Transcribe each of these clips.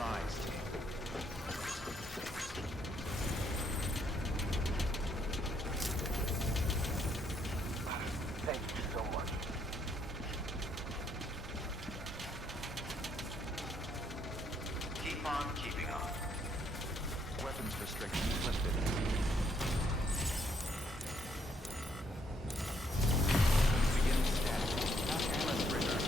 advised. Thank you so much. Keep on keeping on. Weapons restrictions lifted. Begin scan. Let's return.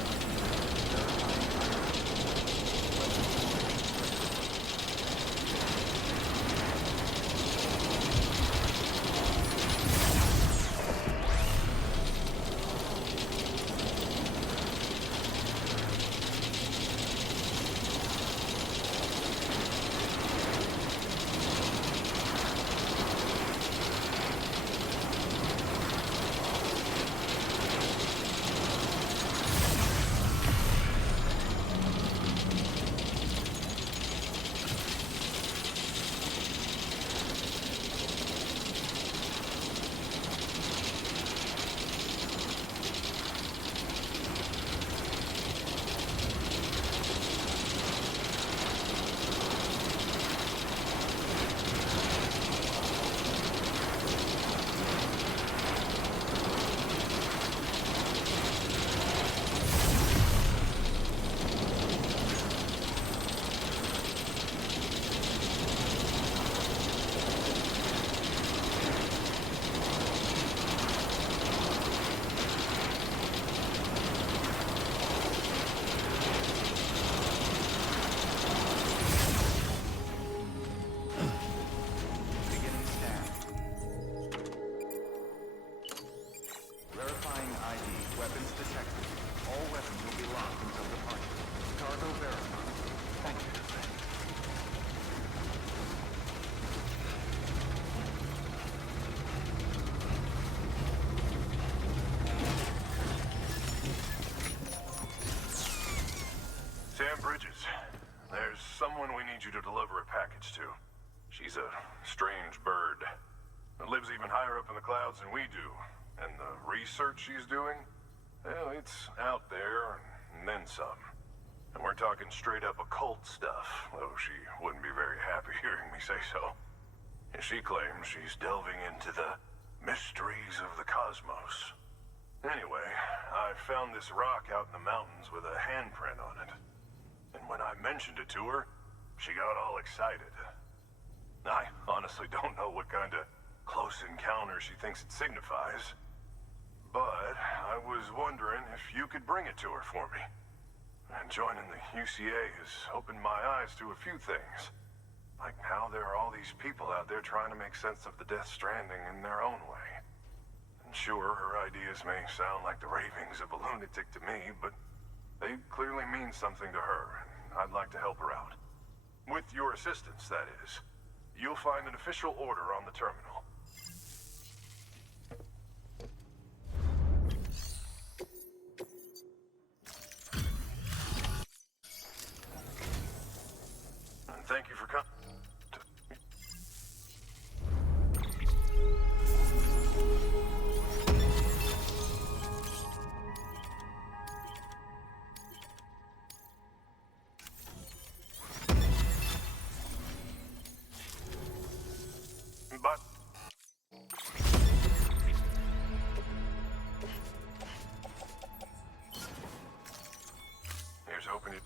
Beginning scan. Verifying ID. Weapons detected. All weapons will be locked until departure. Cargo verified. Thank you. Sam Bridges, there's someone we need you to deliver a package to. She's a strange bird that lives even higher up in the clouds than we do. And the research she's doing, well, it's out there and then some. And we're talking straight up occult stuff, though she wouldn't be very happy hearing me say so. And she claims she's delving into the mysteries of the cosmos. Anyway, I found this rock out in the mountains with a handprint on it. And when I mentioned it to her, she got all excited. I honestly don't know what kind of close encounter she thinks it signifies. But I was wondering if you could bring it to her for me. And joining the UCA has opened my eyes to a few things. Like how there are all these people out there trying to make sense of the Death Stranding in their own way. And sure, her ideas may sound like the ravings of a lunatic to me, but they clearly mean something to her, and I'd like to help her out. With your assistance, that is. You'll find an official order on the terminal. And thank you for coming. But here's hoping it.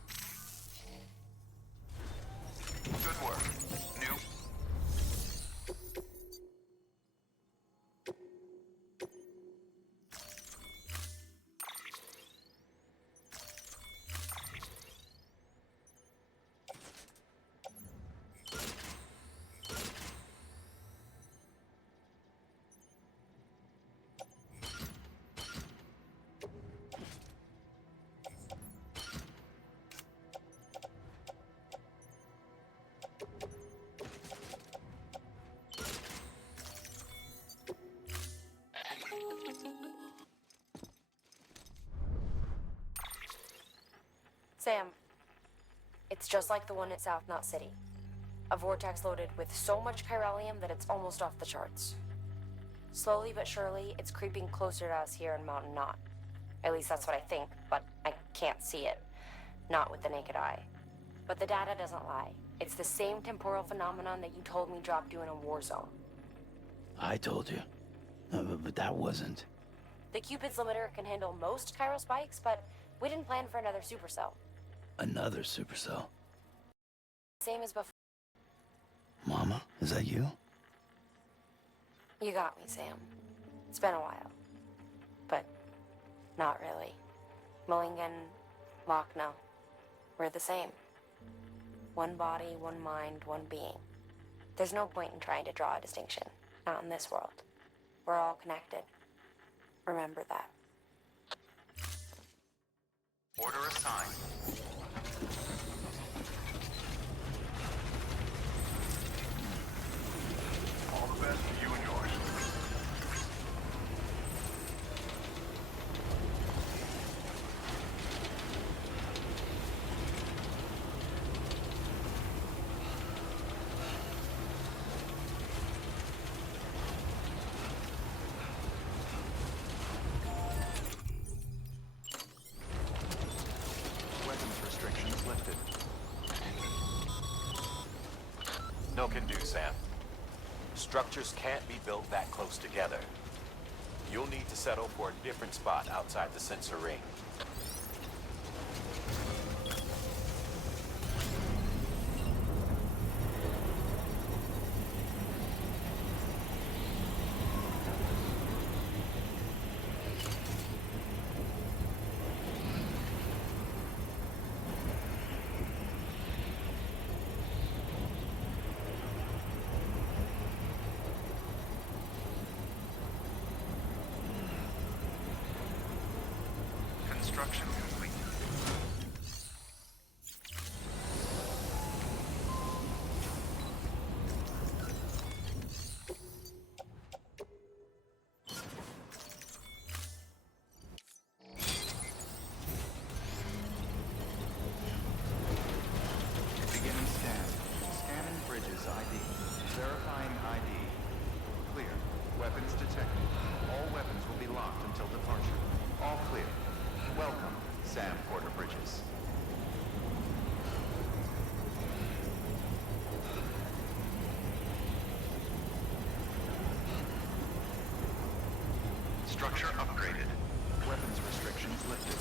Good work. New. Sam, it's just like the one at South Knot City. A vortex loaded with so much chiralium that it's almost off the charts. Slowly but surely, it's creeping closer to us here in Mountain Knot. At least that's what I think, but I can't see it. Not with the naked eye. But the data doesn't lie. It's the same temporal phenomenon that you told me dropped you in a war zone. I told you. But that wasn't... The Cupid's limiter can handle most chiral spikes, but we didn't plan for another supercell. Another supercell. Same as before. Mama, is that you? You got me, Sam. It's been a while. But not really. Mulligan, Lochner, we're the same. One body, one mind, one being. There's no point in trying to draw a distinction. Not in this world. We're all connected. Remember that. Order assigned. All the best to you and yours. Weapons restrictions lifted. No can do, Sam. Structures can't be built that close together. You'll need to settle for a different spot outside the sensor ring. Construction complete. Beginning scan. Scanning bridges ID. Verifying ID. Clear. Weapons detected. All weapons will be locked until departure. All clear. Welcome, Sam Porter Bridges. Structure upgraded. Weapons restrictions lifted.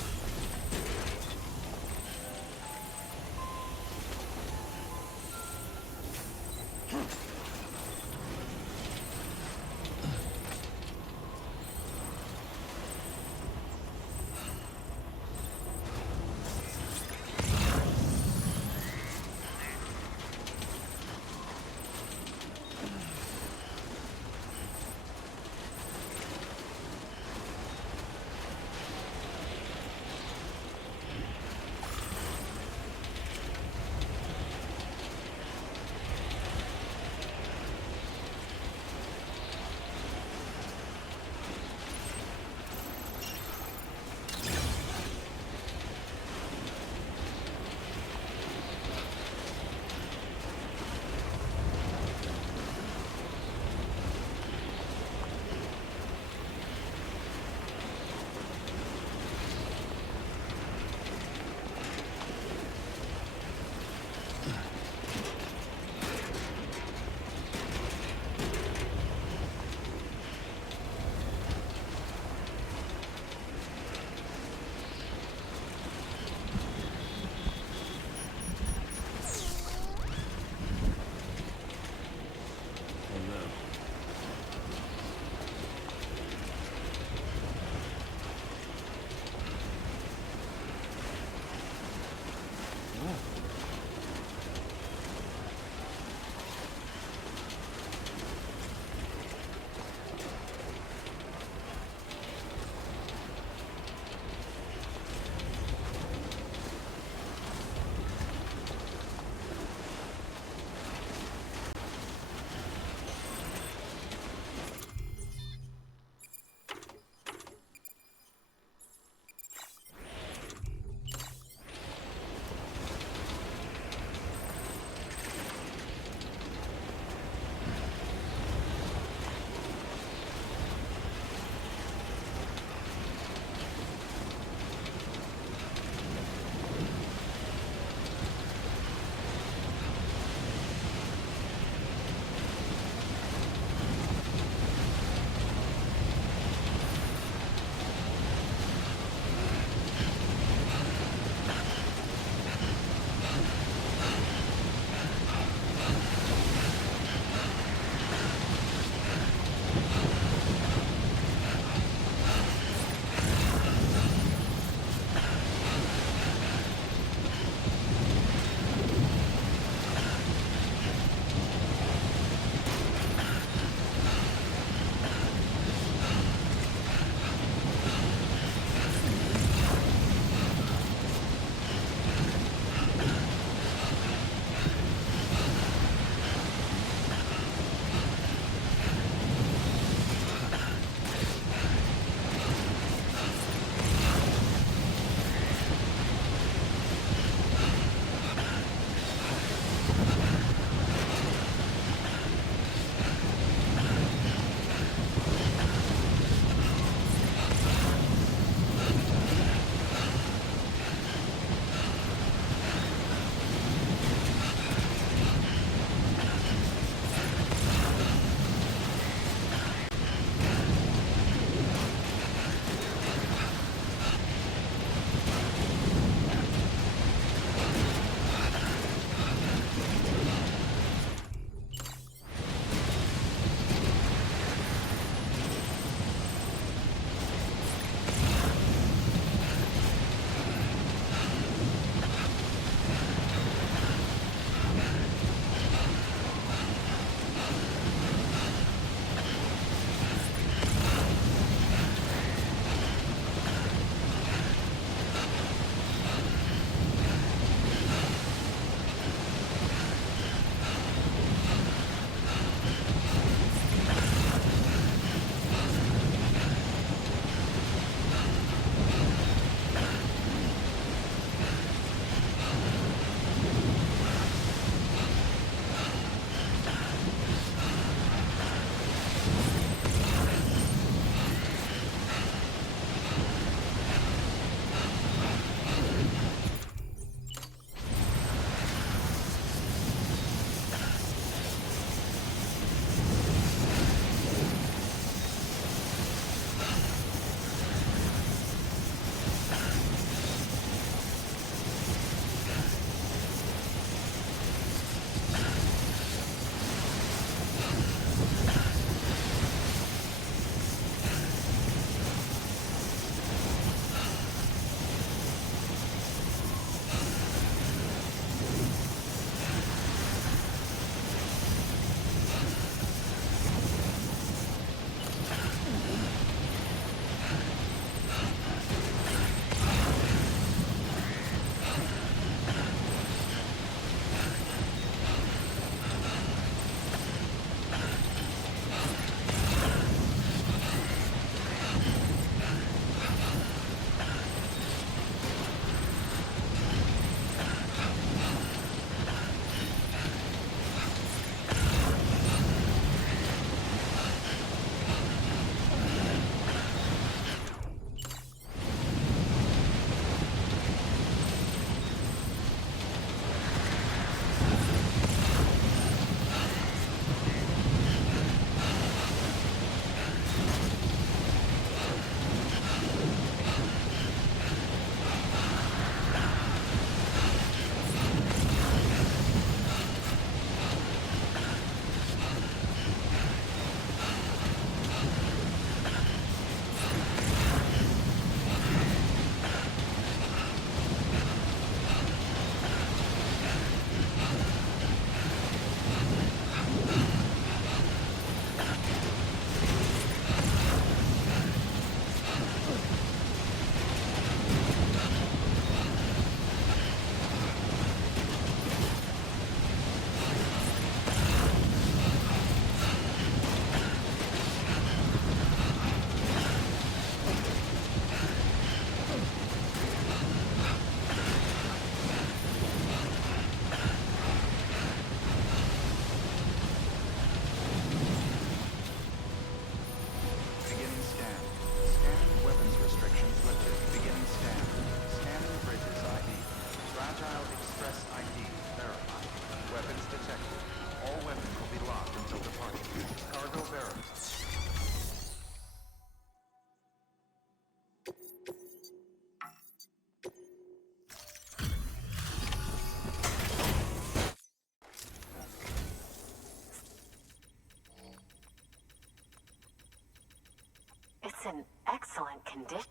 in excellent condition.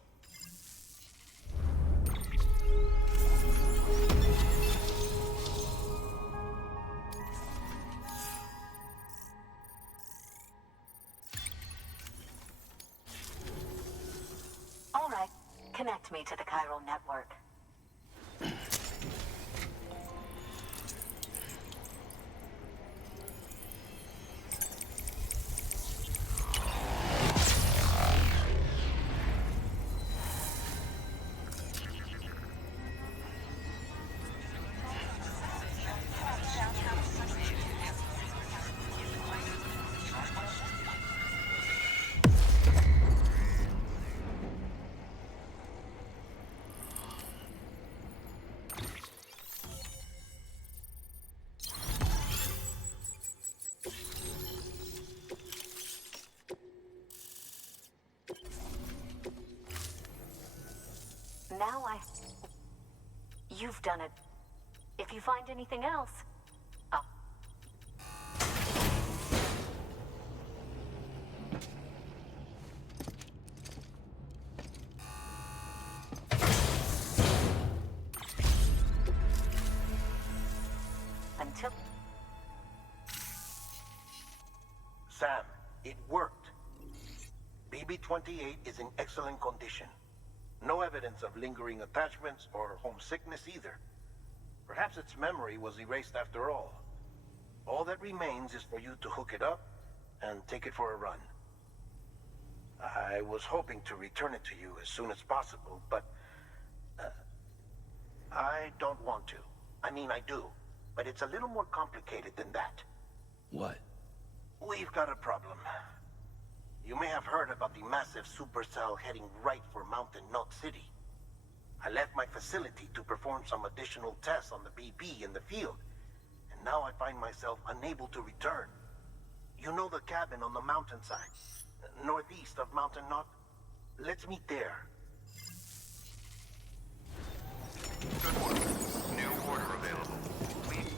All right, connect me to the chiral network. Now You've done it. If you find anything else... Oh. Until... Sam, it worked. BB-28 is in excellent condition. No evidence of lingering attachments or homesickness either. Perhaps its memory was erased after all. All that remains is for you to hook it up and take it for a run. I was hoping to return it to you as soon as possible, but... I don't want to. I mean, I do. But it's a little more complicated than that. What? We've got a problem. You may have heard about the massive supercell heading right for Mountain Knot City. I left my facility to perform some additional tests on the BB in the field, and now I find myself unable to return. You know the cabin on the mountainside, northeast of Mountain Knot? Let's meet there. Good work. New order available. Please.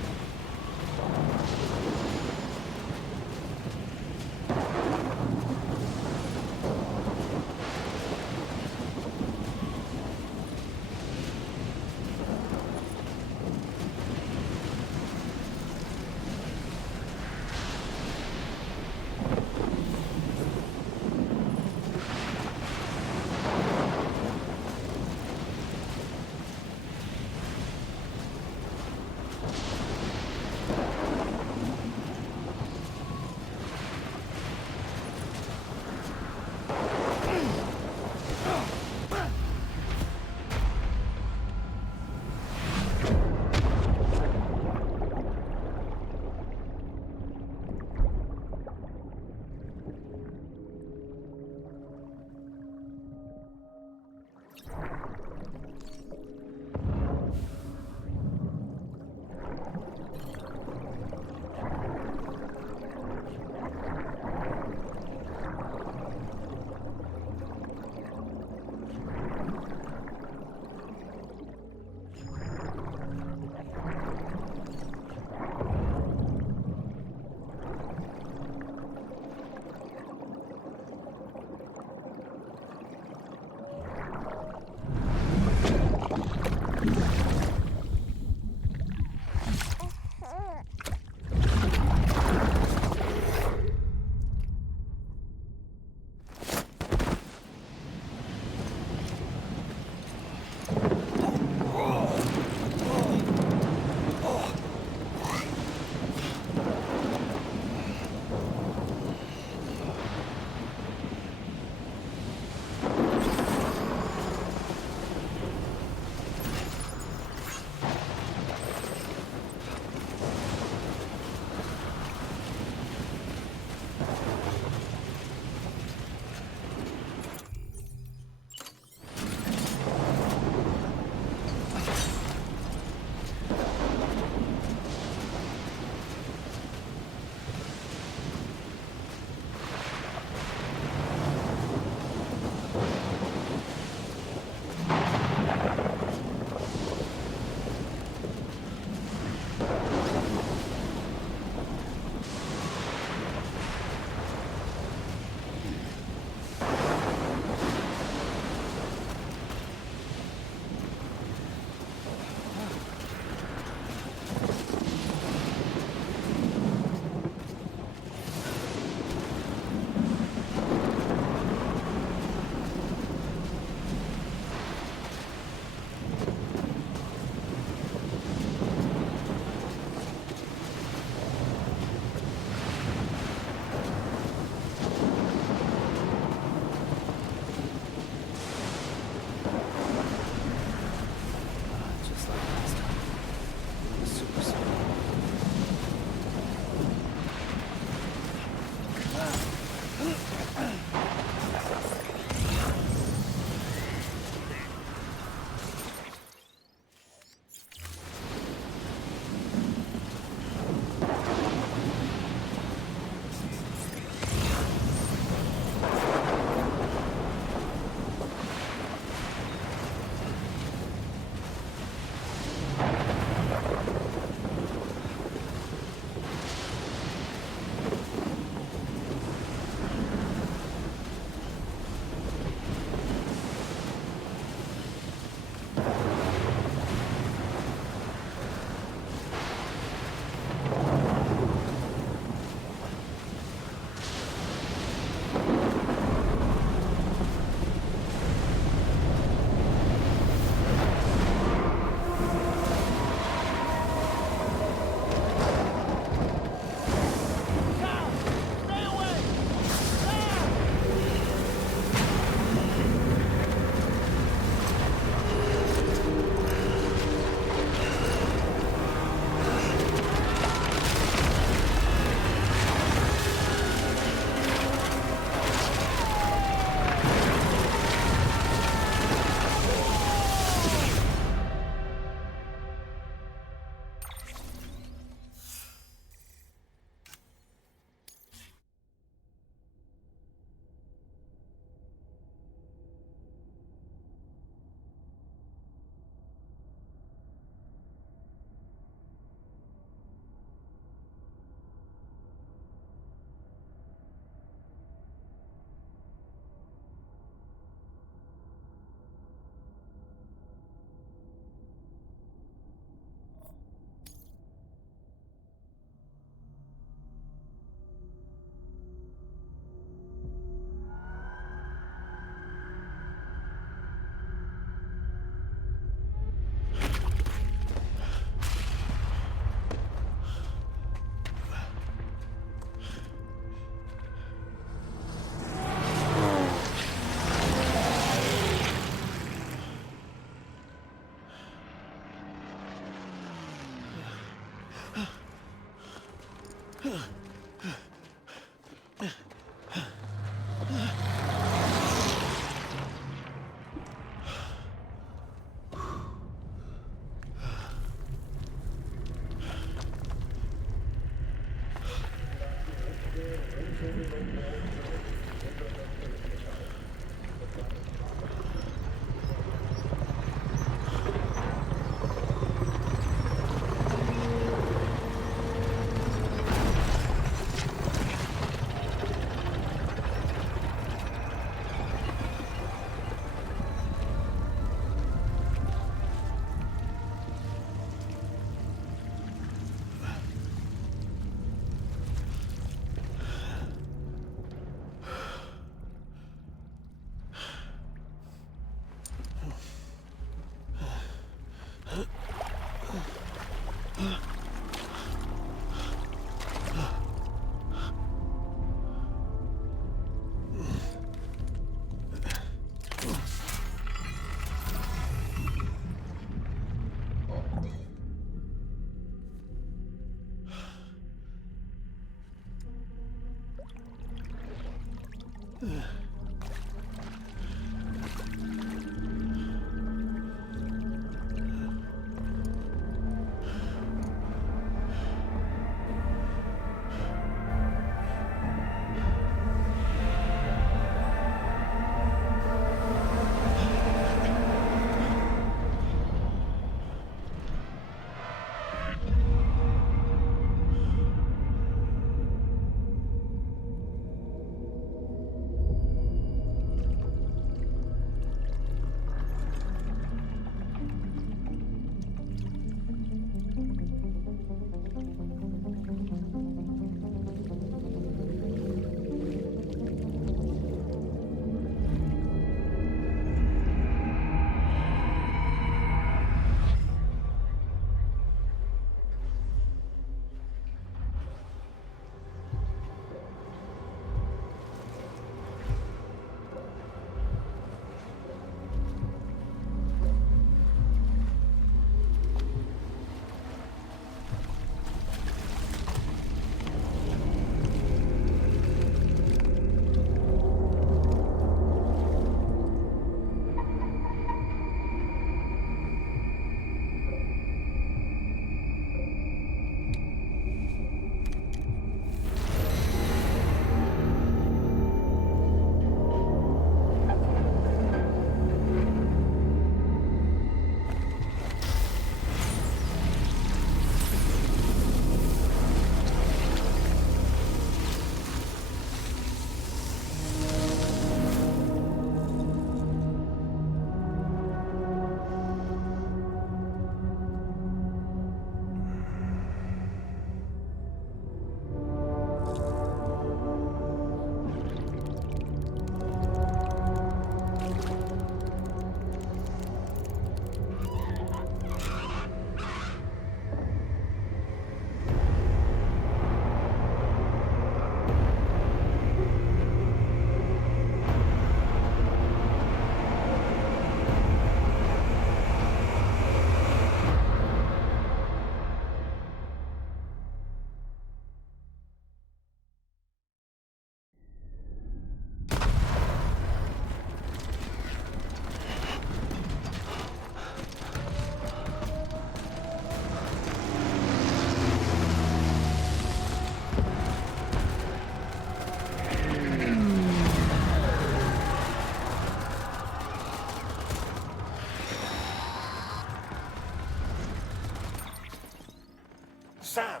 Sam!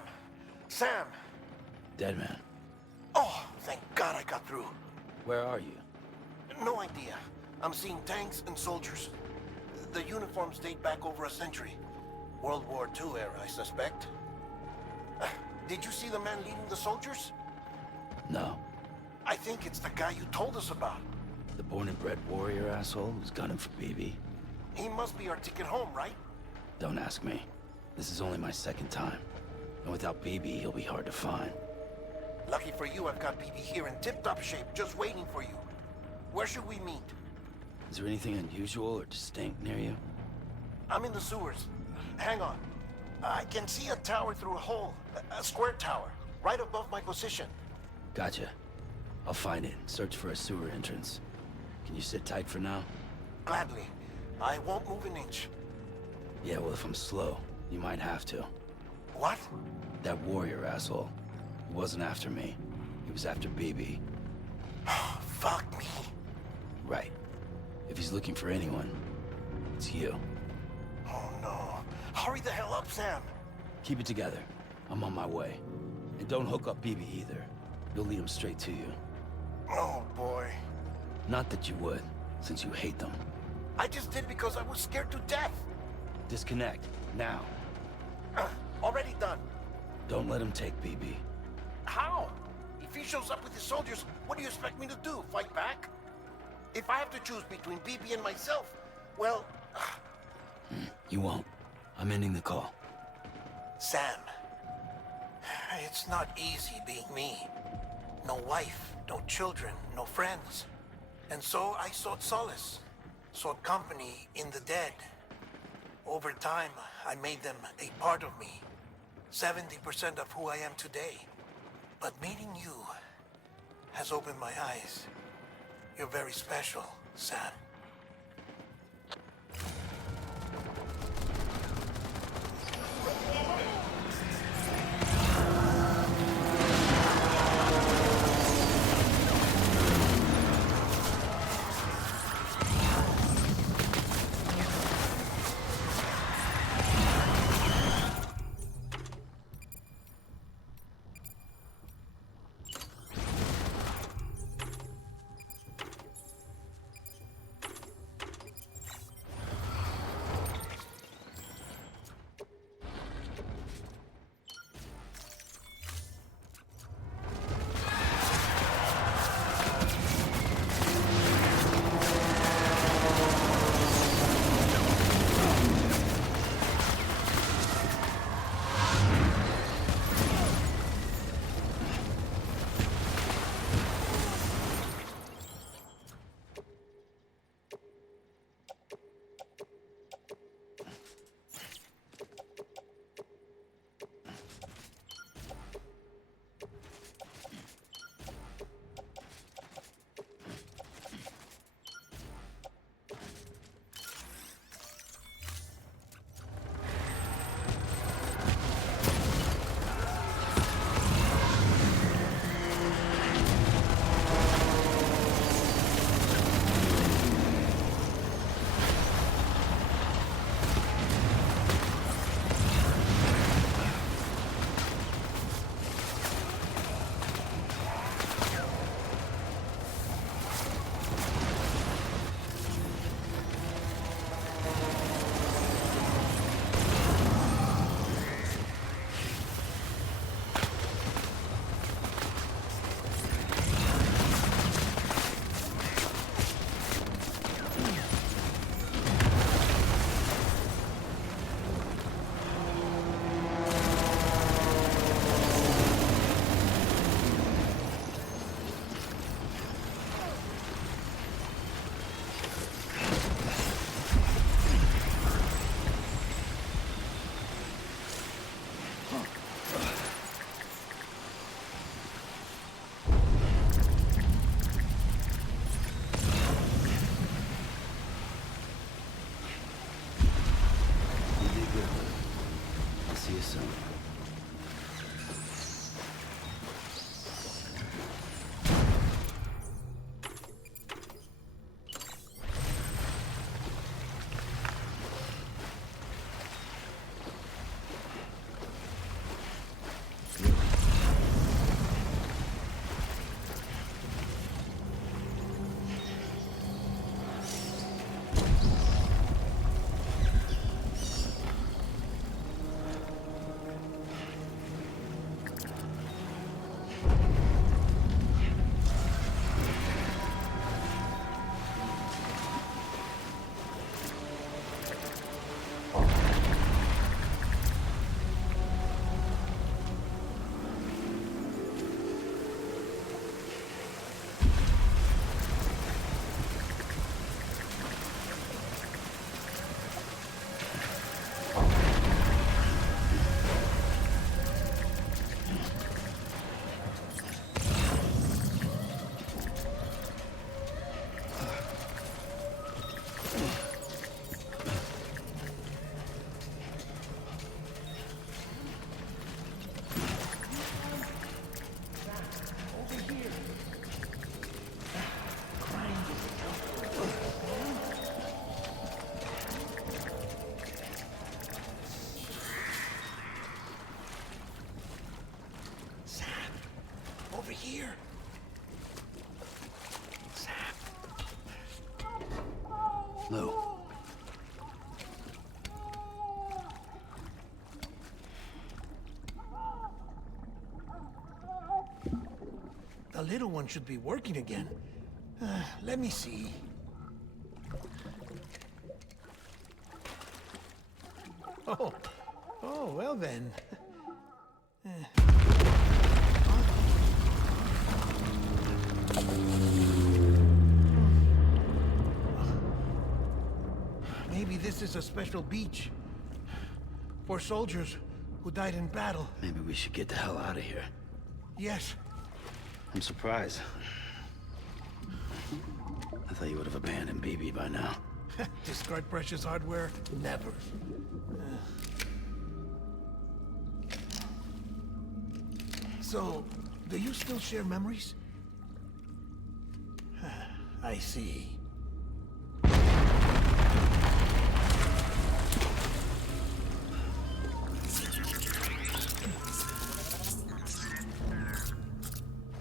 Sam! Dead man. Oh, thank God I got through. Where are you? No idea. I'm seeing tanks and soldiers. The uniforms date back over a century. World War II era, I suspect. Did you see the man leading the soldiers? No. I think it's the guy you told us about. The born and bred warrior asshole who's gunning for BB. He must be our ticket home, right? Don't ask me. This is only my second time. And without BB, he'll be hard to find. Lucky for you, I've got BB here in tip-top shape, just waiting for you. Where should we meet? Is there anything unusual or distinct near you? I'm in the sewers. Hang on. I can see a tower through a hole. A square tower, right above my position. Gotcha. I'll find it and search for a sewer entrance. Can you sit tight for now? Gladly. I won't move an inch. Yeah, well, if I'm slow, you might have to. What? That warrior asshole. He wasn't after me. He was after BB. Fuck me. Right. If he's looking for anyone, it's you. Oh no. Hurry the hell up, Sam. Keep it together. I'm on my way. And don't hook up BB either. You'll lead him straight to you. Oh boy. Not that you would, since you hate them. I just did because I was scared to death. Disconnect, now. Already done. Don't let him take BB. How? If he shows up with his soldiers, what do you expect me to do? Fight back? If I have to choose between BB and myself, well... You won't. I'm ending the call. Sam, it's not easy being me. No wife, no children, no friends. And so I sought solace, sought company in the dead. Over time, I made them a part of me. 70% of who I am today. But meeting you has opened my eyes. You're very special, Sam. You did good. I'll see you soon. Over here. Sam. Lou. The little one should be working again. Let me see. Oh, well then. Maybe this is a special beach for soldiers who died in battle. Maybe we should get the hell out of here. Yes. I'm surprised. thought you would have abandoned BB by now. Discard precious hardware? Never. So, do you still share memories? I see.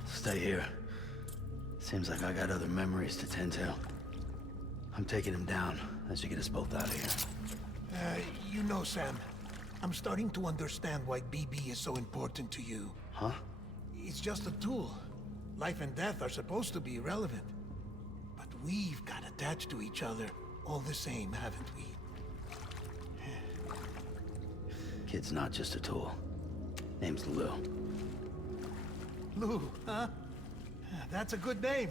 Stay here. Seems like I got other memories to tend to. I'm taking him down as you get us both out of here. You know, Sam, I'm starting to understand why BB is so important to you. Huh? It's just a tool. Life and death are supposed to be irrelevant. But we've got attached to each other all the same, haven't we? Kid's not just a tool. Name's Lou. Lou, huh? That's a good name.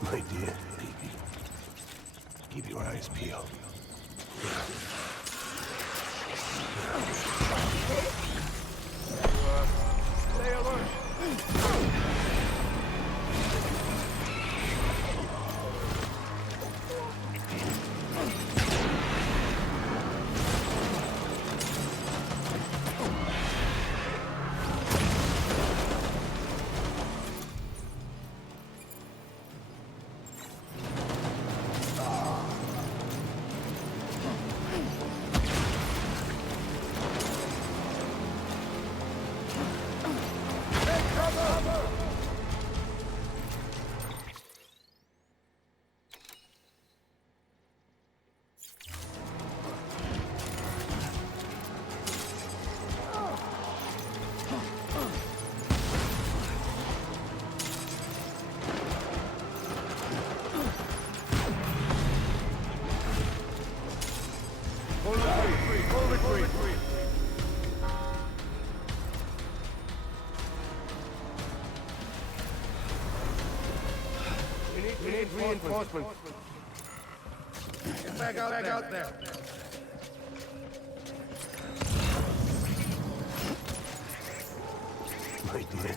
My dear baby, keep your eyes peeled. Stay alert! We need reinforcements. Get back out there. My dear baby.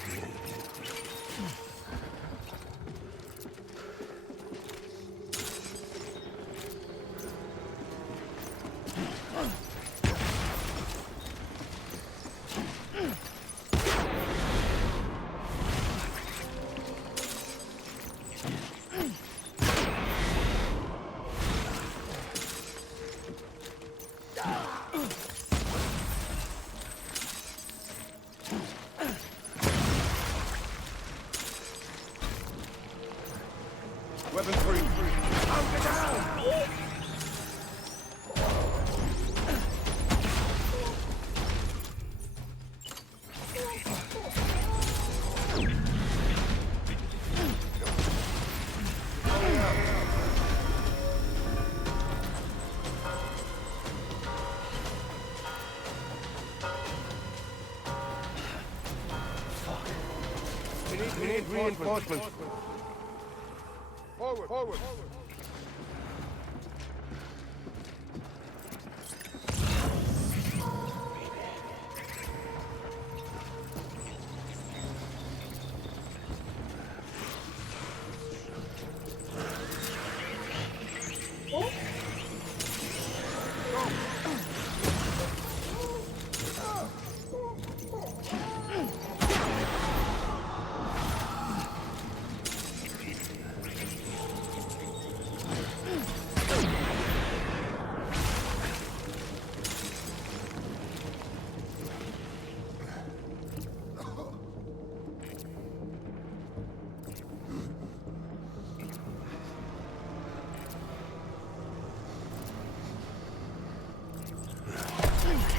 Weapons free. Hunker down! We need reinforcements. Forward, forward.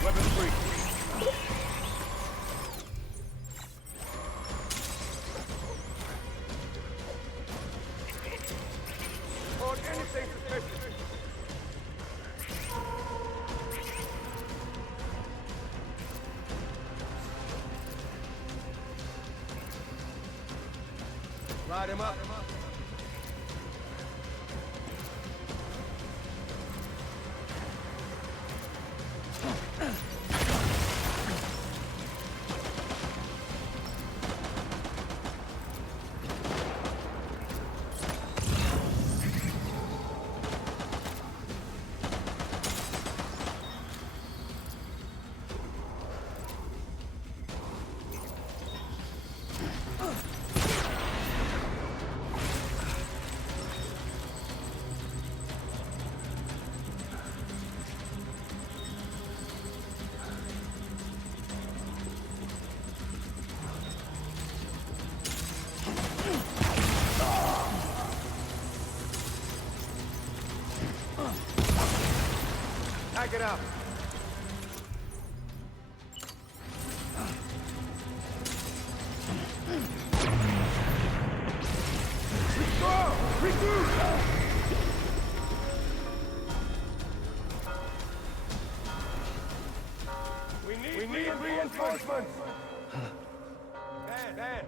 Weapons free. On anything suspicious. Light him up. Pack it up. We need reinforcements. Man.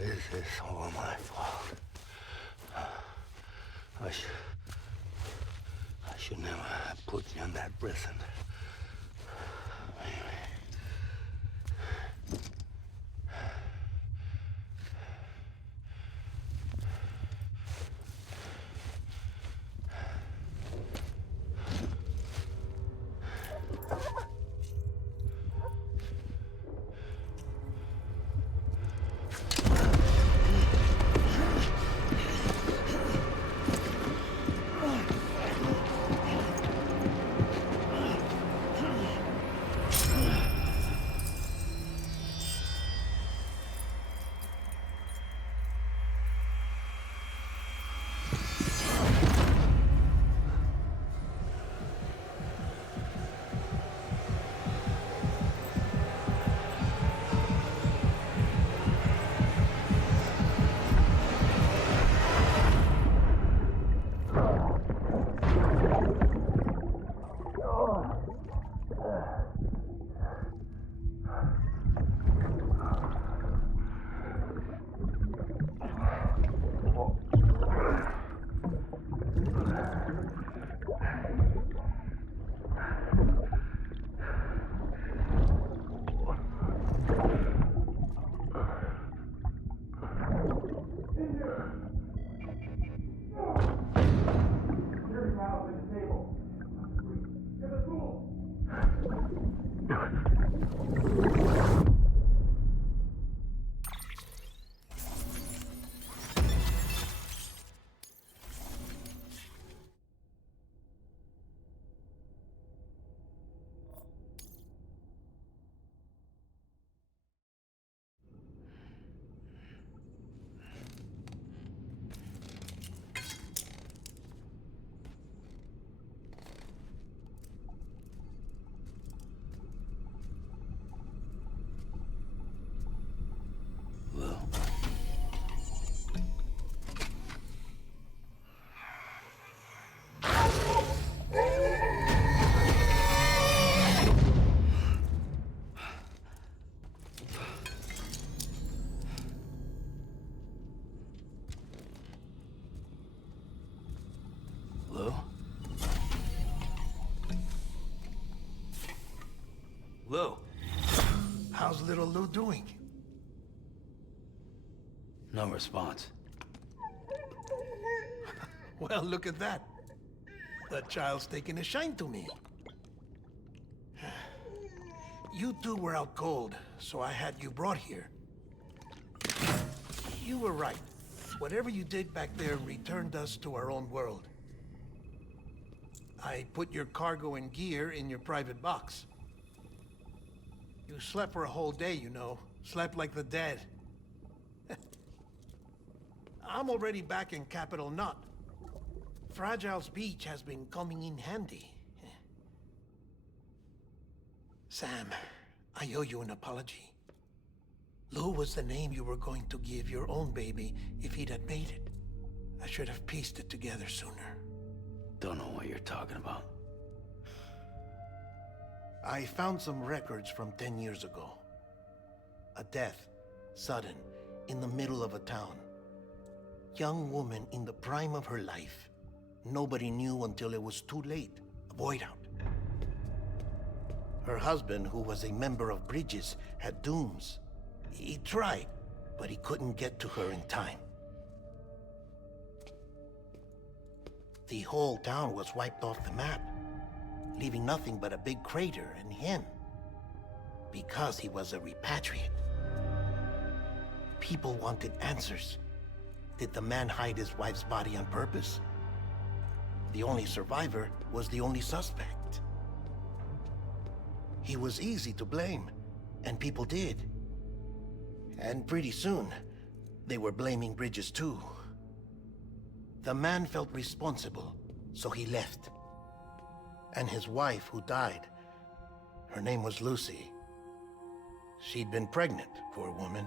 This is all my fault. I should never have put you in that prison. Lou? Lou? How's little Lou doing? No response. Well, look at that. The child's taking a shine to me. You two were out cold, so I had you brought here. You were right. Whatever you did back there returned us to our own world. I put your cargo and gear in your private box. You slept for a whole day, you know. Slept like the dead. I'm already back in Capital Knot. Fragile's beach has been coming in handy. Sam, I owe you an apology. Lou was the name you were going to give your own baby if he'd had made it. I should have pieced it together sooner. Don't know what you're talking about. I found some records from 10 years ago. A death, sudden, in the middle of a town. Young woman in the prime of her life. Nobody knew until it was too late. A void out. Her husband, who was a member of Bridges, had dooms. He tried, but he couldn't get to her in time. The whole town was wiped off the map, leaving nothing but a big crater and him. Because he was a repatriate. People wanted answers. Did the man hide his wife's body on purpose? The only survivor was the only suspect. He was easy to blame, and people did. And pretty soon, they were blaming Bridges too. The man felt responsible, so he left. And his wife, who died, her name was Lucy. She'd been pregnant, poor woman.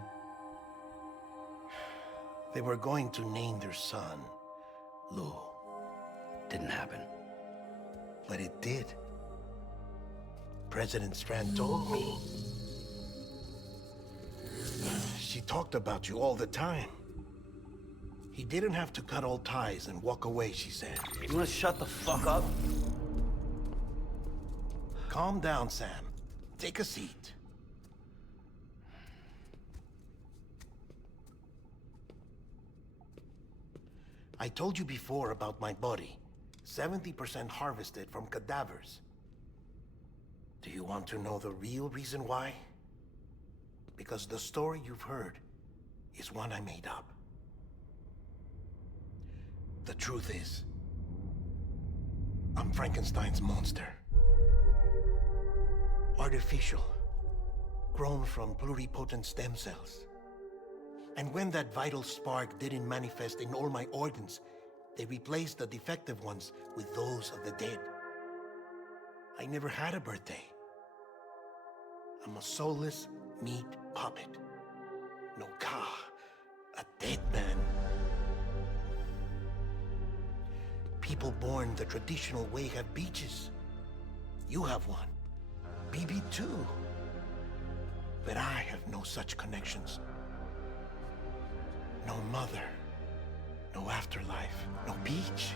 They were going to name their son Lou. Didn't happen. But it did. President Strand told me. She talked about you all the time. He didn't have to cut all ties and walk away, she said. You wanna shut the fuck up? Calm down, Sam. Take a seat. I told you before about my body. 70% harvested from cadavers. Do you want to know the real reason why? Because the story you've heard is one I made up. The truth is, I'm Frankenstein's monster. Artificial, grown from pluripotent stem cells. And when that vital spark didn't manifest in all my organs, they replaced the defective ones with those of the dead. I never had a birthday. I'm a soulless meat puppet. No ka, a dead man. People born the traditional way have beaches. You have one. BB too. But I have no such connections. No mother. No afterlife. No beach.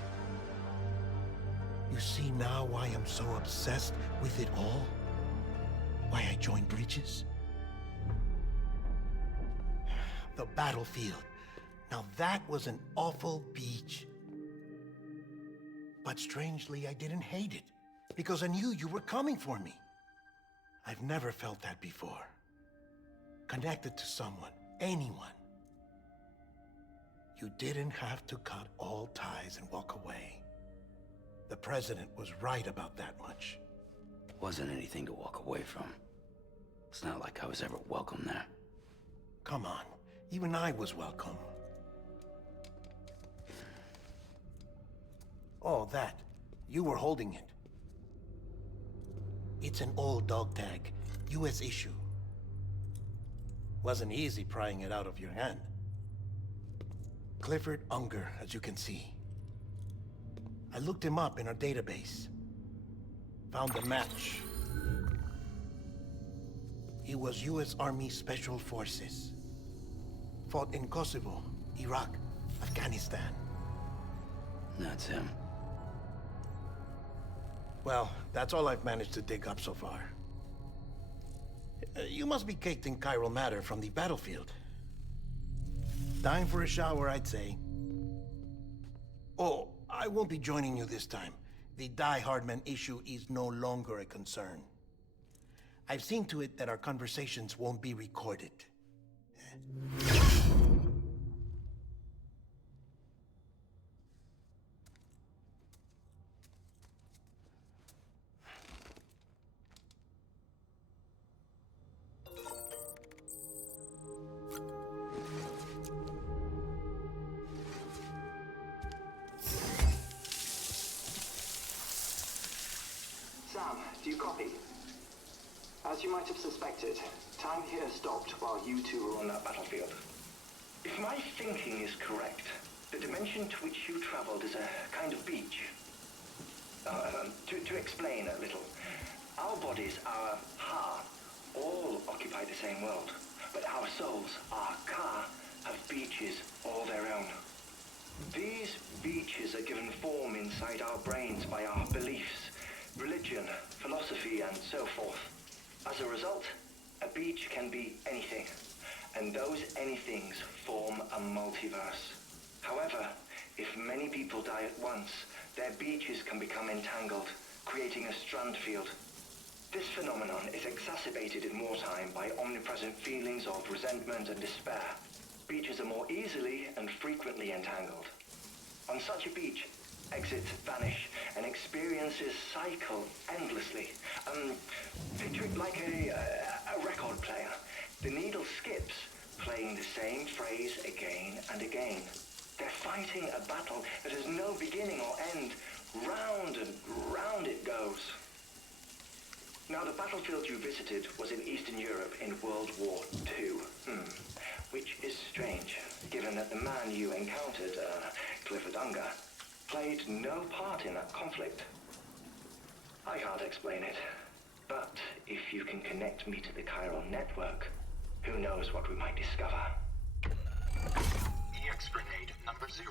You see now why I'm so obsessed with it all? Why I joined Bridges? The battlefield. Now that was an awful beach. But strangely, I didn't hate it, because I knew you were coming for me. I've never felt that before. Connected to someone, anyone. You didn't have to cut all ties and walk away. The president was right about that much. Wasn't anything to walk away from. It's not like I was ever welcome there. Come on, even I was welcome. Oh, that. You were holding it. It's an old dog tag, US issue. Wasn't easy prying it out of your hand. Clifford Unger, as you can see. I looked him up in our database. Found a match. He was US Army Special Forces. Fought in Kosovo, Iraq, Afghanistan. That's him. Well, that's all I've managed to dig up so far. You must be caked in chiral matter from the battlefield. Time for a shower, I'd say. Oh, I won't be joining you this time. The Die Hardman issue is no longer a concern. I've seen to it that our conversations won't be recorded. Sam, do you copy? As you might have suspected, time here stopped while you two were on that battlefield. If my thinking is correct, the dimension to which you traveled is a kind of beach. To explain a little, our bodies, our ha, all occupy the same world, but our souls, our ka, have beaches all their own. These beaches are given form inside our brains by our beliefs, religion, philosophy, and so forth. As a result, a beach can be anything, and those anythings form a multiverse. However, if many people die at once, their beaches can become entangled, creating a strand field. This phenomenon is exacerbated in wartime by omnipresent feelings of resentment and despair. Beaches are more easily and frequently entangled. On such a beach, exits vanish and experiences cycle endlessly. Picture it like a record player. The needle skips, playing the same phrase again and again. They're fighting a battle that has no beginning or end. Round and round it goes. Now, the battlefield you visited was in Eastern Europe in World War II. Which is strange, given that the man you encountered, Clifford Unger, played no part in that conflict. I can't explain it, but if you can connect me to the chiral network, who knows what we might discover. EX grenade number 0.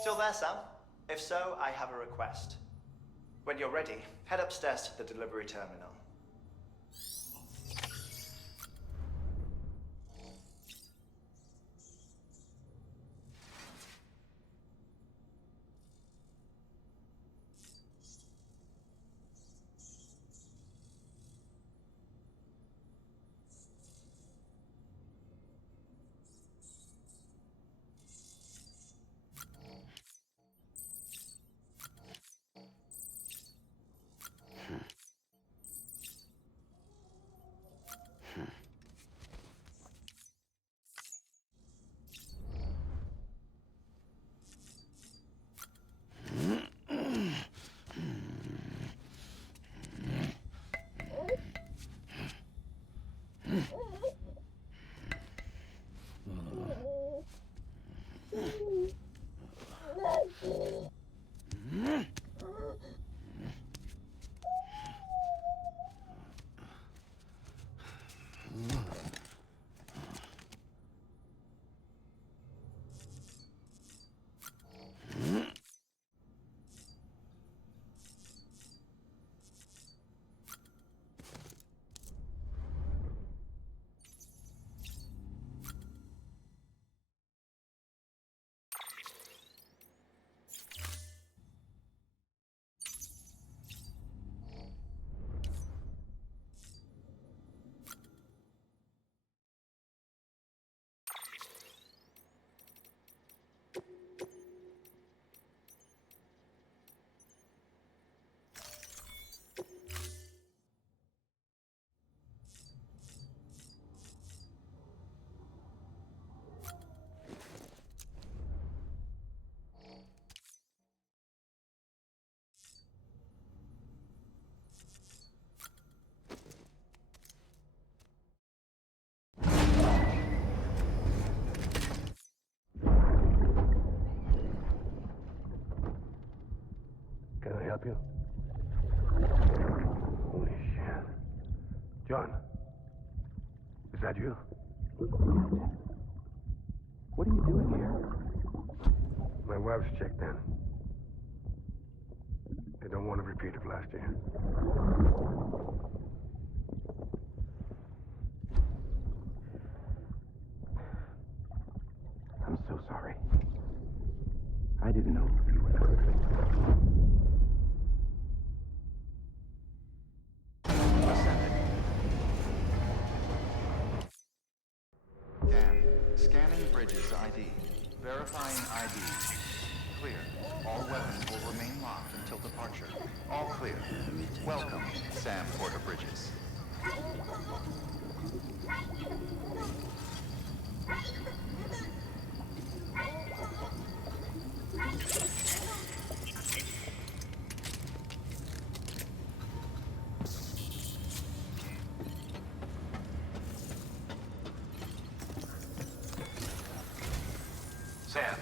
Still there, Sam? If so, I have a request. When you're ready, head upstairs to the delivery terminal. help you? Holy shit. John. Is that you? What are you doing here? My wife's checked in. They don't want a repeat of last year. I'm so sorry. I didn't know you were there. Scanning Bridges ID. Verifying ID. Clear. All weapons will remain locked until departure. All clear. Welcome, Sam Porter Bridges. Sam,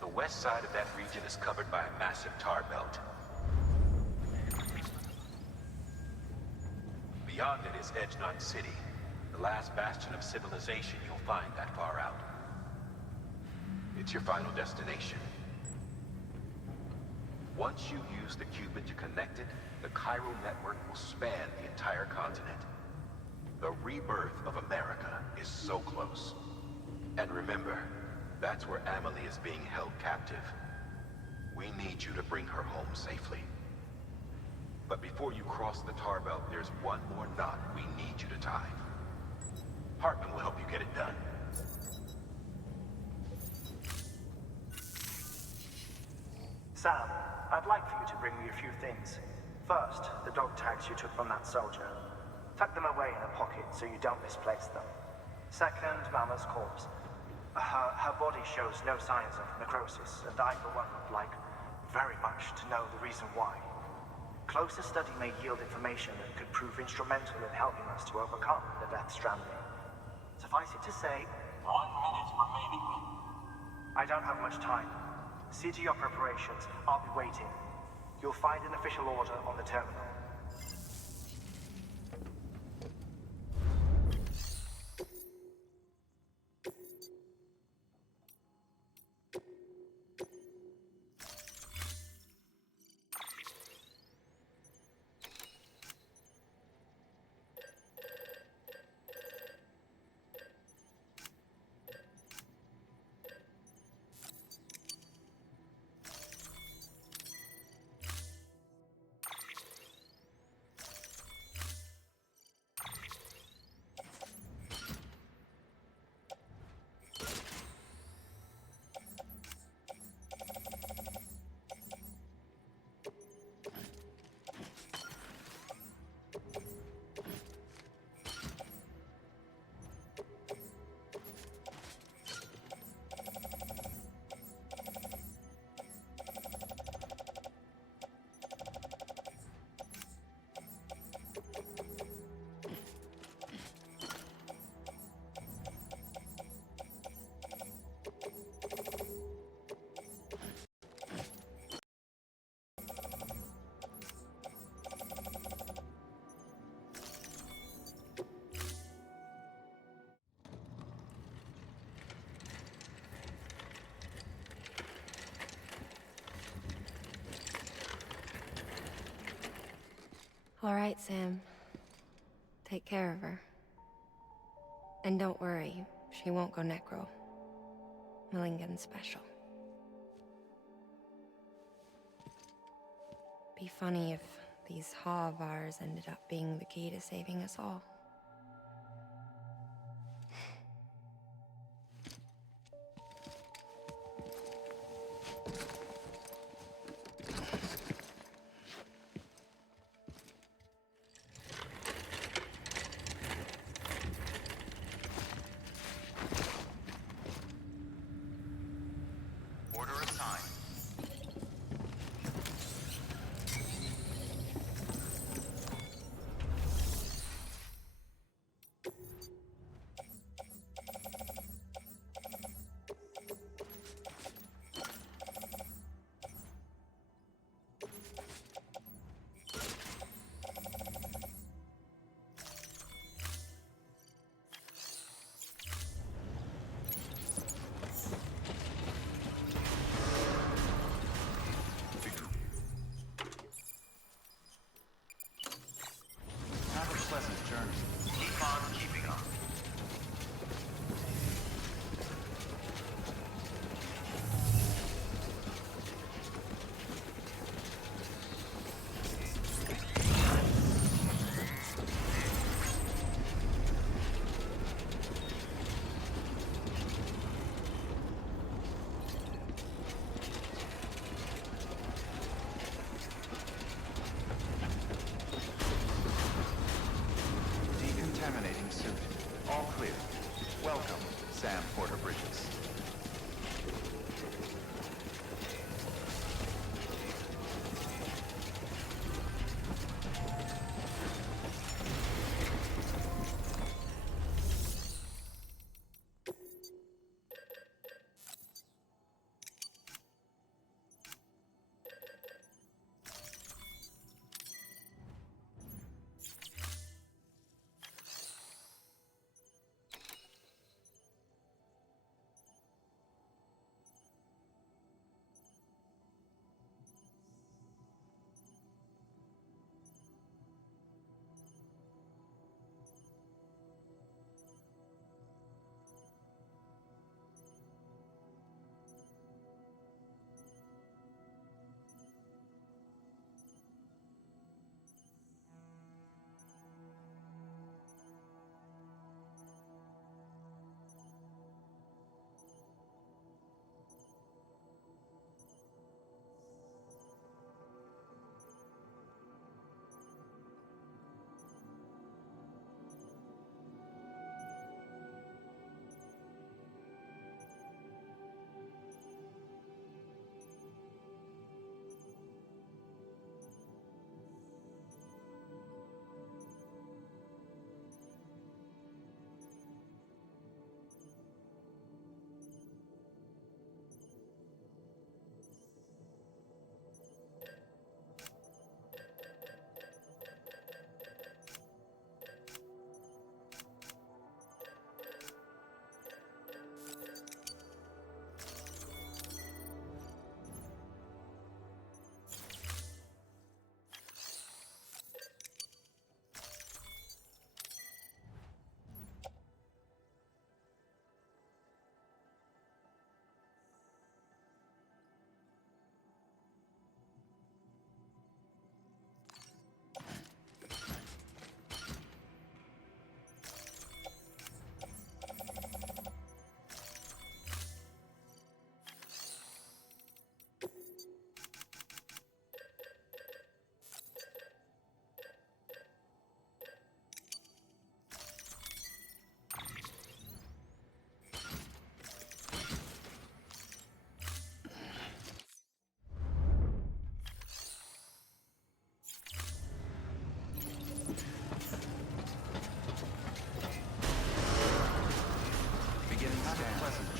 the west side of that region is covered by a massive tar belt. Beyond it is Edgenut City, the last bastion of civilization you'll find that far out. It's your final destination. Once you use the Cupid to connect it, the Cairo network will span the entire continent. The rebirth of America is so close. And remember, that's where Amelie is being held captive. We need you to bring her home safely. But before you cross the tar belt, there's one more knot we need you to tie. Hartman will help you get it done. Sam, I'd like for you to bring me a few things. First, the dog tags you took from that soldier. Tuck them away in a pocket so you don't misplace them. Second, Mama's corpse. Her body shows no signs of necrosis, and I, for one, would like very much to know the reason why. Closer study may yield information that could prove instrumental in helping us to overcome the Death Stranding. Suffice it to say, 1 minute remaining. I don't have much time. See to your preparations. I'll be waiting. You'll find an official order on the terminal. All right, Sam. Take care of her. And don't worry, she won't go necro. Millingan's special. Be funny if these Ha of ours ended up being the key to saving us all. Order assigned. Sam Porter Bridges.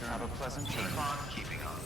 Have a pleasant journey. Keep on keeping on.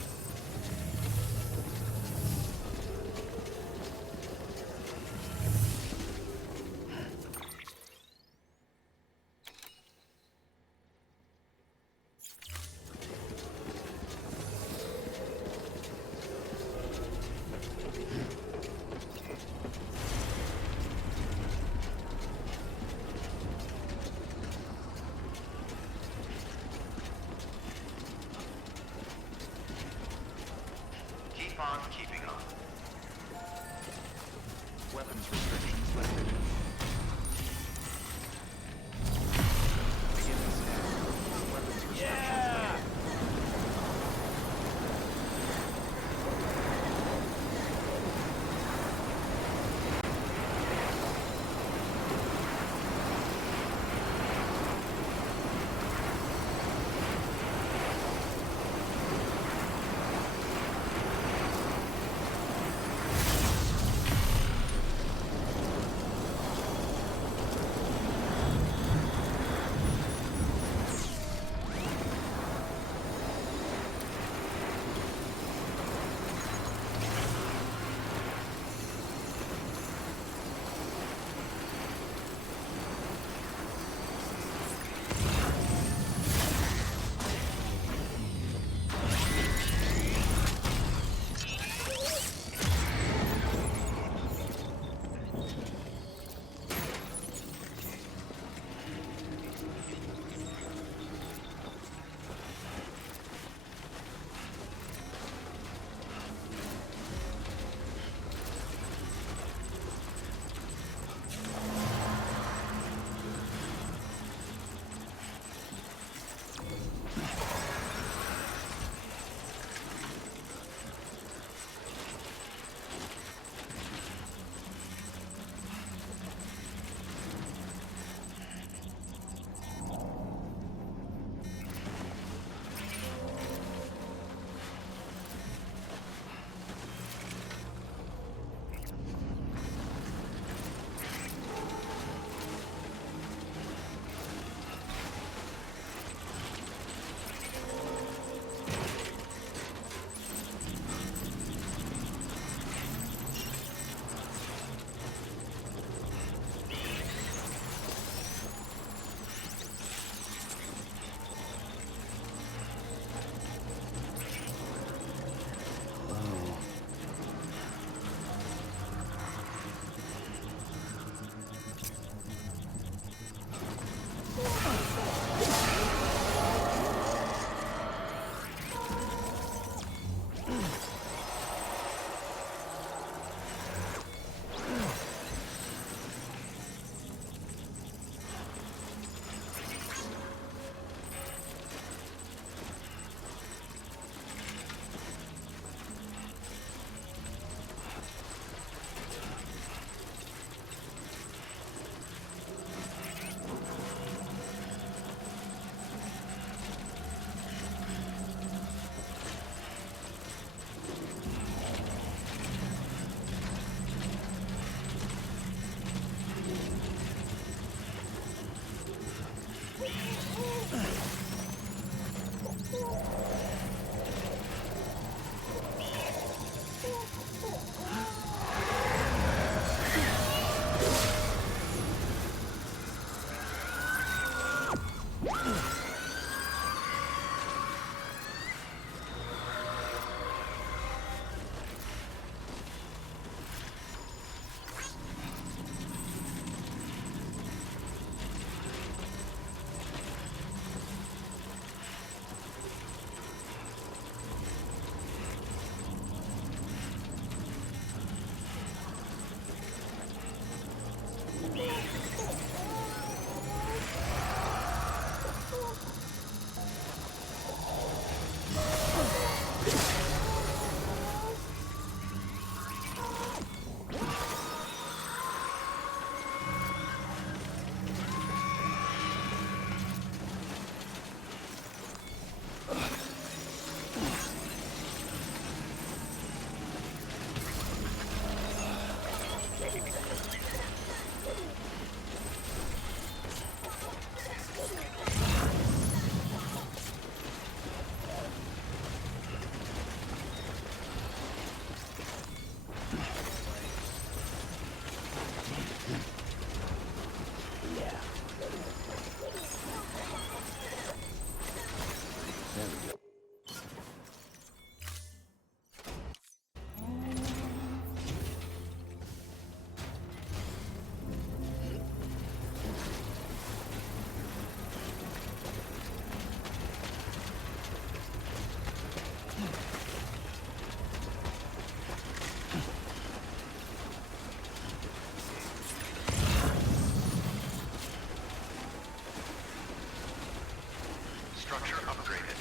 Structure upgraded.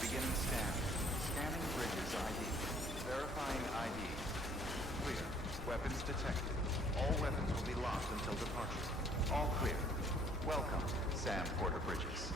Beginning scan. Scanning bridges ID. Verifying ID. Clear. Weapons detected. All weapons will be locked until departure. All clear. Welcome, Sam Porter Bridges.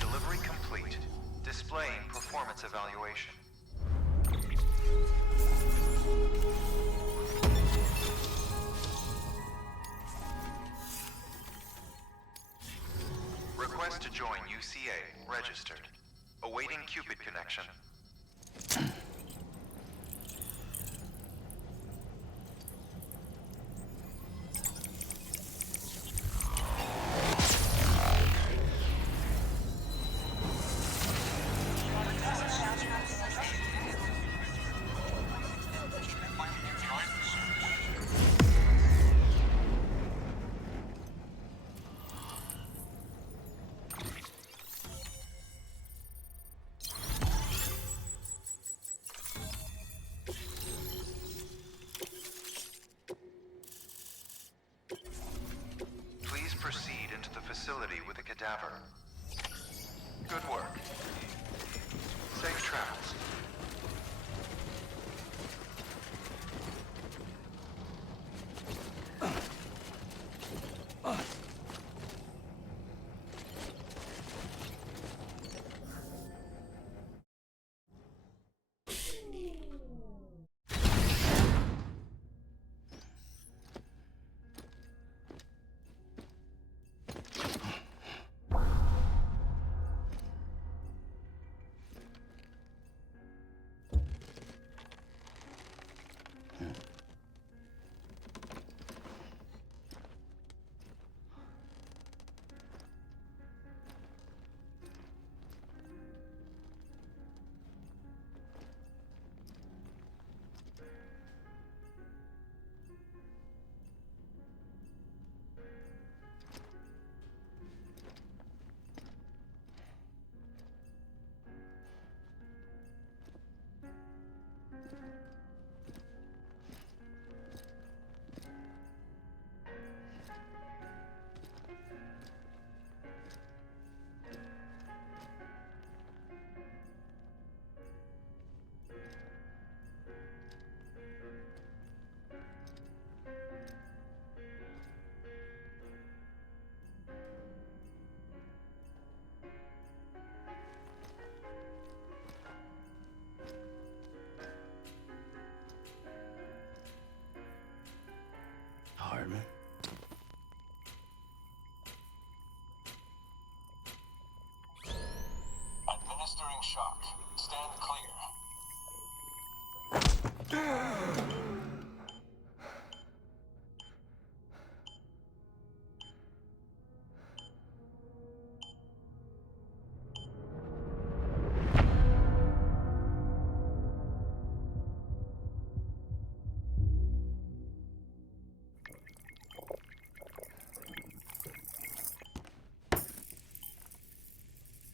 Delivery complete. Displaying performance evaluation. Request to join UCA. Registered. Awaiting Cupid connection. Please proceed into the facility with a cadaver. Good work. Safe travels.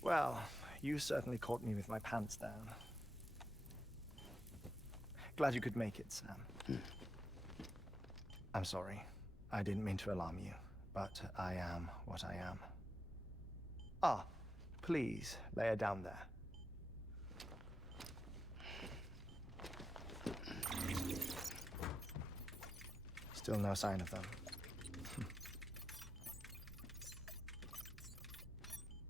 Well, you certainly caught me with my pants down. Glad you could make it, Sam. I'm sorry. I didn't mean to alarm you, but I am what I am. Ah, please lay her down there. Still no sign of them.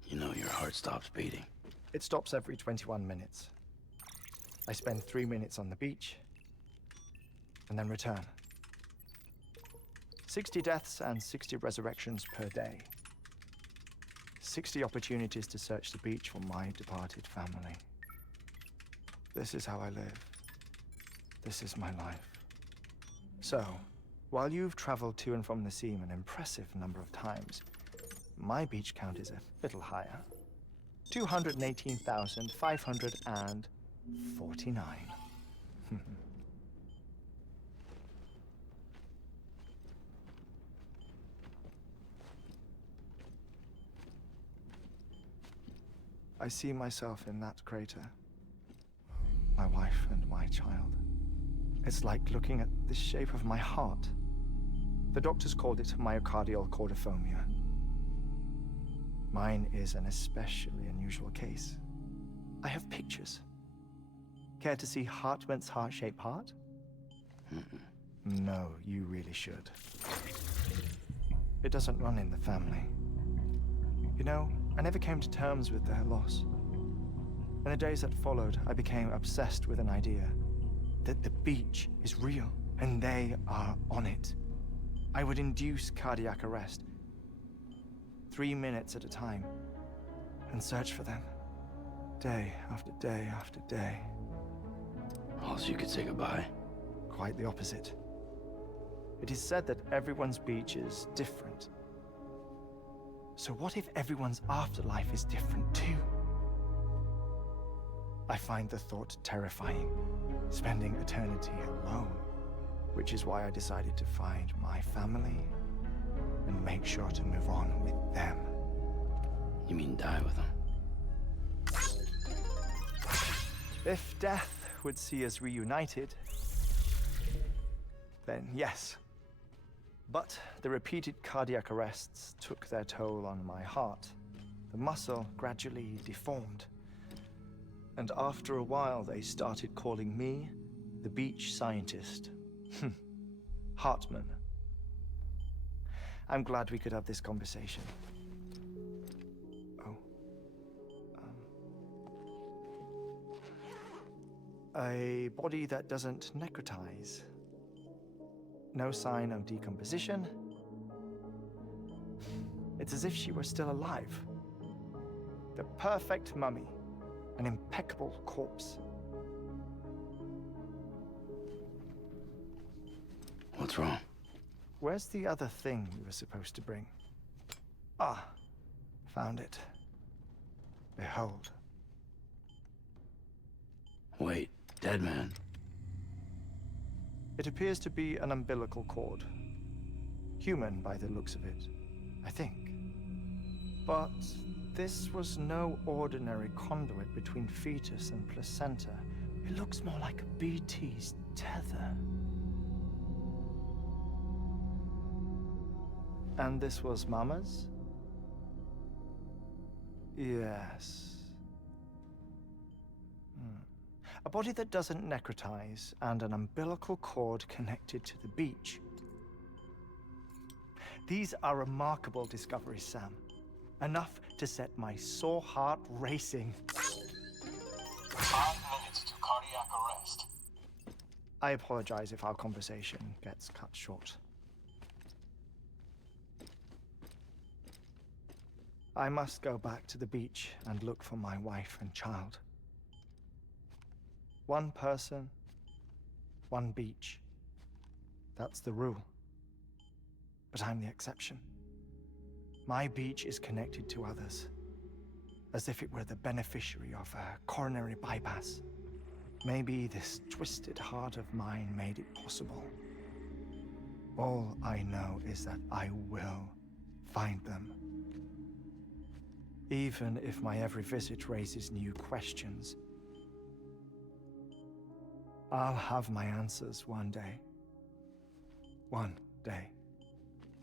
You know your heart stops beating. It stops every 21 minutes. I spend 3 minutes on the beach, and then return. 60 deaths and 60 resurrections per day. 60 opportunities to search the beach for my departed family. This is how I live. This is my life. So, while you've traveled to and from the sea an impressive number of times, my beach count is a little higher. 218,549. I see myself in that crater. My wife and my child. It's like looking at the shape of my heart. The doctors called it myocardial chordophobia. Mine is an especially unusual case. I have pictures. Care to see Hartman's heart-shaped heart? No, you really should. It doesn't run in the family. You know, I never came to terms with their loss. In the days that followed, I became obsessed with an idea that the beach is real and they are on it. I would induce cardiac arrest, 3 minutes at a time, and search for them, day after day after day. Also, you could say goodbye. Quite the opposite. It is said that everyone's beach is different. So what if everyone's afterlife is different too? I find the thought terrifying, spending eternity alone, which is why I decided to find my family and make sure to move on with them. You mean die with them? If death would see us reunited, then yes. But the repeated cardiac arrests took their toll on my heart. The muscle gradually deformed. And after a while, they started calling me the beach scientist. Hartman. I'm glad we could have this conversation. Oh. A body that doesn't necrotize. No sign of decomposition. It's as if she were still alive. The perfect mummy. An impeccable corpse. What's wrong? Where's the other thing you were supposed to bring? Ah, found it. Behold. Wait, dead man. It appears to be an umbilical cord. Human by the looks of it, I think. But this was no ordinary conduit between fetus and placenta. It looks more like a BT's tether. And this was Mama's? Yes. A body that doesn't necrotize and an umbilical cord connected to the beach. These are remarkable discoveries, Sam. Enough to set my sore heart racing. 5 minutes to cardiac arrest. I apologize if our conversation gets cut short. I must go back to the beach and look for my wife and child. One person, one beach. That's the rule. But I'm the exception. My beach is connected to others, as if it were the beneficiary of a coronary bypass. Maybe this twisted heart of mine made it possible. All I know is that I will find them. Even if my every visit raises new questions, I'll have my answers one day. One day.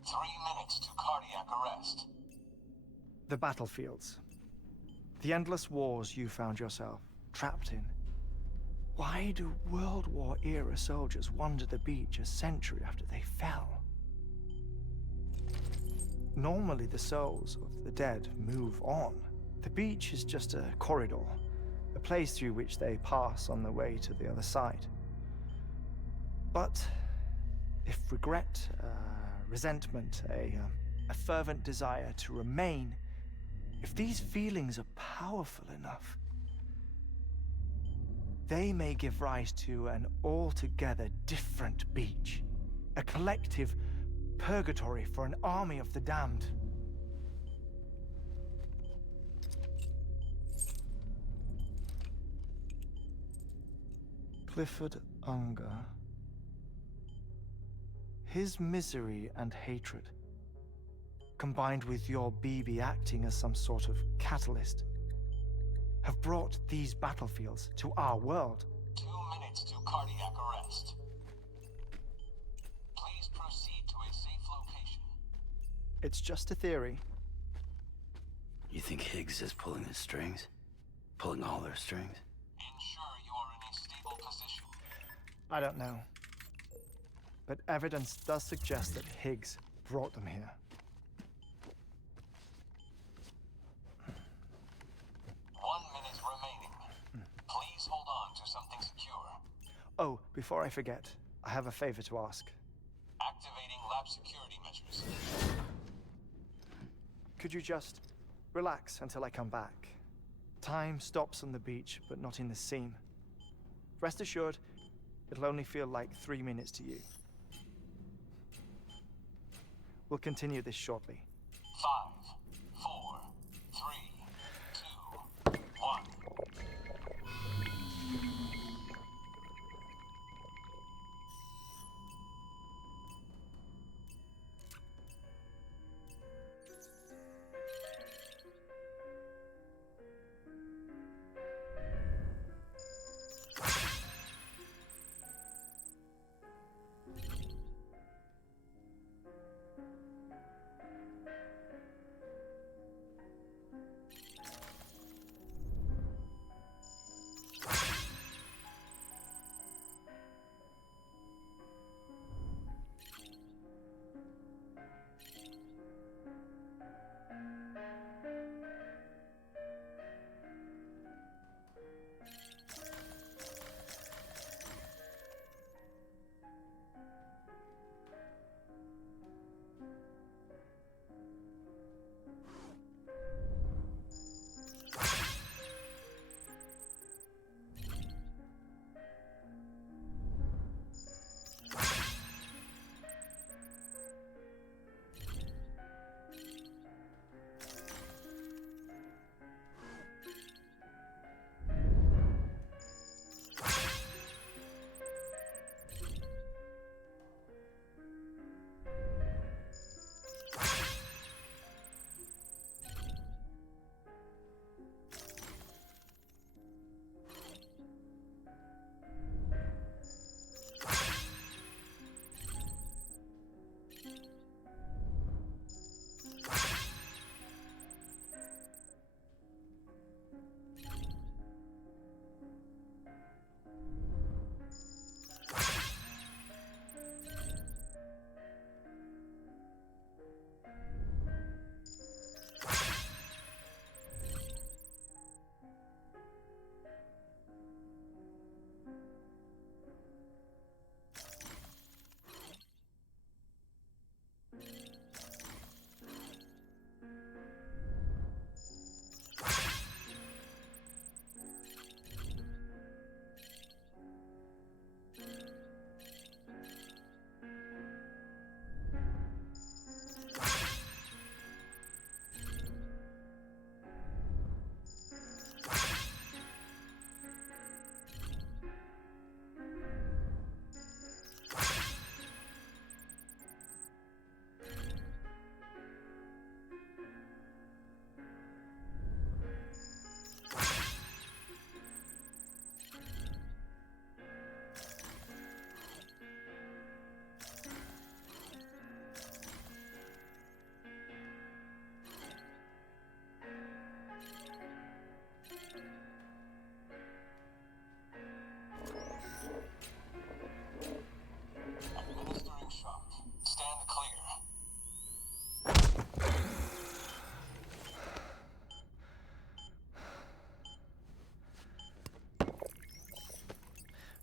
3 minutes to cardiac arrest. The battlefields. The endless wars you found yourself trapped in. Why do World War-era soldiers wander the beach a century after they fell? Normally, the souls of the dead move on. The beach is just a corridor, a place through which they pass on the way to the other side. But if regret, resentment, a fervent desire to remain, if these feelings are powerful enough, they may give rise to an altogether different beach, a collective purgatory for an army of the damned. Clifford Unger. His misery and hatred, combined with your BB acting as some sort of catalyst, have brought these battlefields to our world. 2 minutes to cardiac arrest. Please proceed to a safe location. It's just a theory. You think Higgs is pulling the strings? Pulling all their strings? Ensure you are in a stable position. I don't know. But evidence does suggest that Higgs brought them here. 1 minute remaining. Please hold on to something secure. Oh, before I forget, I have a favor to ask. Activating lab security measures. Could you just relax until I come back? Time stops on the beach, but not in the scene. Rest assured, it'll only feel like 3 minutes to you. We'll continue this shortly. 5, 4, 3, 2, 1.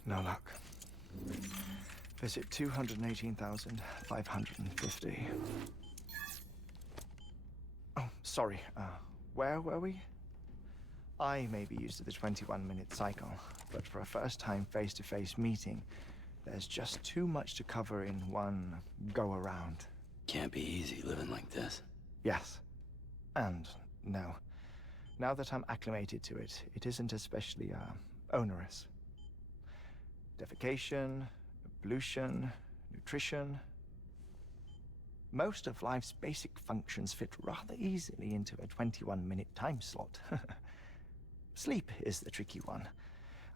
No luck. Visit 218,550. Oh, sorry. Where were we? I may be used to the 21-minute cycle, but for a first-time face-to-face meeting, there's just too much to cover in one go-around. Can't be easy living like this. Yes. And no. Now that I'm acclimated to it, it isn't especially, onerous. Defecation, pollution, nutrition. Most of life's basic functions fit rather easily into a 21-minute time slot. Sleep is the tricky one.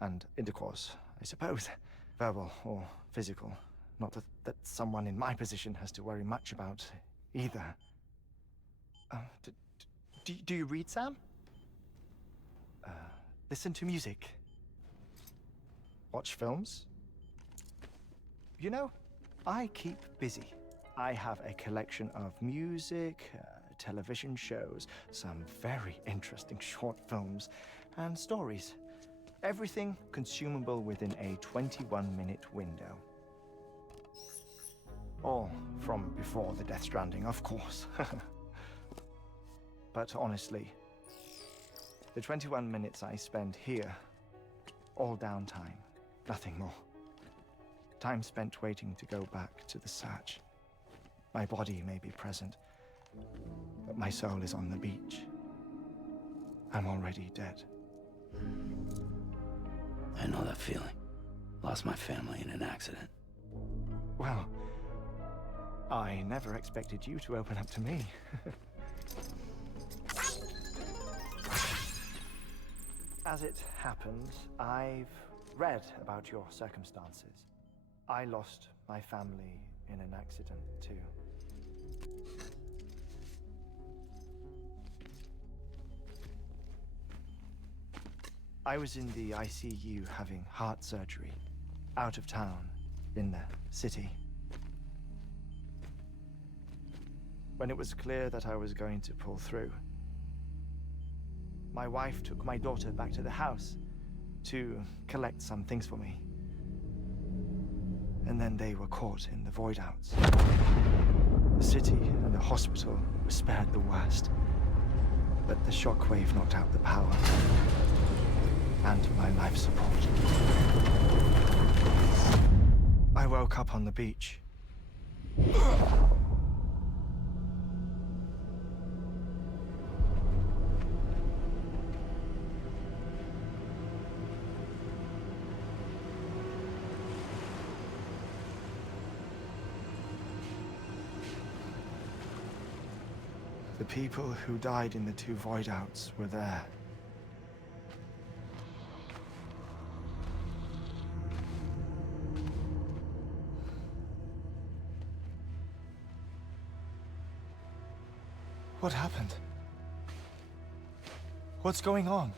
And intercourse, I suppose. Verbal or physical. Not that someone in my position has to worry much about either. Do you read, Sam? Listen to music. Watch films. You know, I keep busy. I have a collection of music, television shows, some very interesting short films, and stories. Everything consumable within a 21-minute window. All from before the Death Stranding, of course. But honestly, the 21 minutes I spend here, all downtime, nothing more. Time spent waiting to go back to the search. My body may be present, but my soul is on the beach. I'm already dead. I know that feeling. Lost my family in an accident. Well, I never expected you to open up to me. As it happens, I've read about your circumstances. I lost my family in an accident, too. I was in the ICU having heart surgery, out of town, in the city. When it was clear that I was going to pull through, my wife took my daughter back to the house to collect some things for me. And then they were caught in the void outs. The city and the hospital were spared the worst, but the shockwave knocked out the power and my life support. I woke up on the beach. The people who died in the two void outs were there. What happened? What's going on?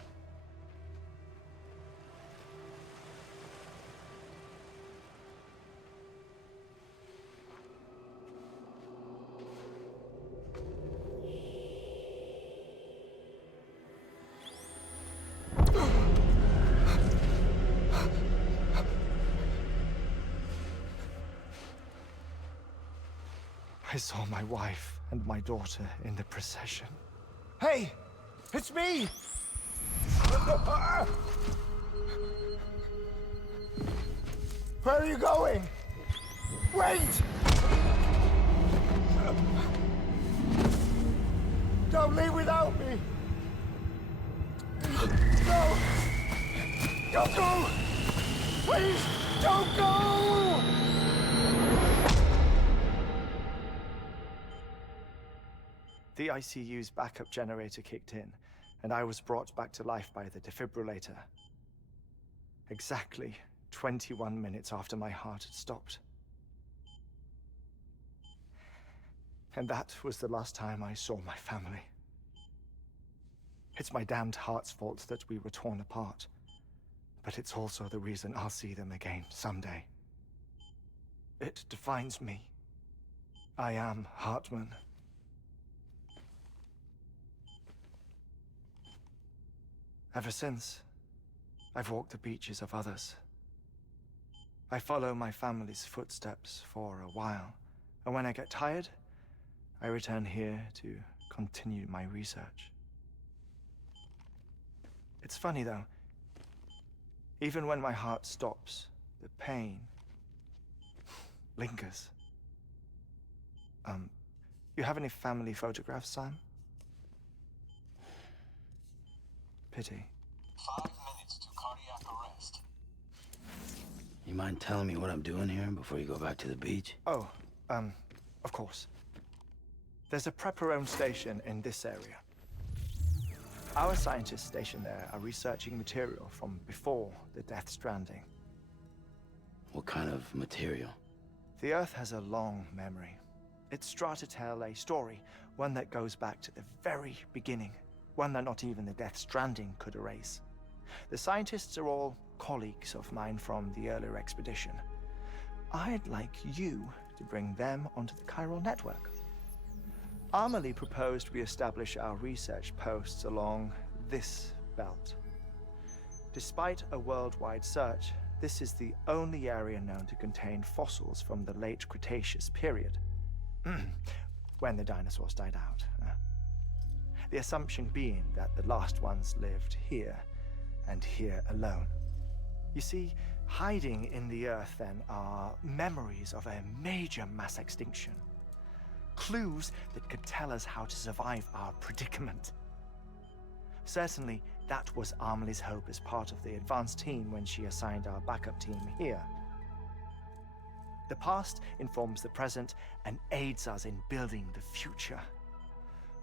I saw my wife and my daughter in the procession. Hey! It's me! Where are you going? Wait! Don't leave without me! No! Don't go! Please, don't go! The ICU's backup generator kicked in, and I was brought back to life by the defibrillator. Exactly 21 minutes after my heart had stopped. And that was the last time I saw my family. It's my damned heart's fault that we were torn apart, but it's also the reason I'll see them again someday. It defines me. I am Hartman. Ever since, I've walked the beaches of others, I follow my family's footsteps for a while, and when I get tired, I return here to continue my research. It's funny though, even when my heart stops, the pain lingers. You have any family photographs, Sam? Pity. 5 minutes to cardiac arrest. You mind telling me what I'm doing here before you go back to the beach? Oh, of course. There's a prepper-owned station in this area. Our scientists stationed there are researching material from before the Death Stranding. What kind of material? The Earth has a long memory. It's trying to tell a story, one that goes back to the very beginning, one that not even the Death Stranding could erase. The scientists are all colleagues of mine from the earlier expedition. I'd like you to bring them onto the chiral network. Amelie proposed we establish our research posts along this belt. Despite a worldwide search, this is the only area known to contain fossils from the late Cretaceous period, when the dinosaurs died out. The assumption being that the last ones lived here, and here alone. You see, hiding in the Earth then are memories of a major mass extinction. Clues that could tell us how to survive our predicament. Certainly, that was Amelie's hope as part of the advanced team when she assigned our backup team here. The past informs the present and aids us in building the future.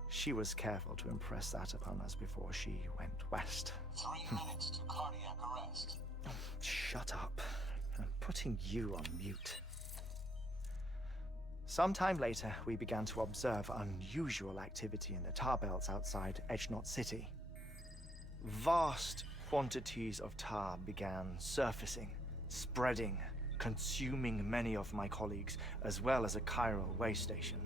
She was careful to impress that upon us before she went west. 3 minutes to cardiac arrest. Shut up. I'm putting you on mute. Sometime later, we began to observe unusual activity in the tar belts outside Edgenot City. Vast quantities of tar began surfacing, spreading, consuming many of my colleagues, as well as a chiral way station.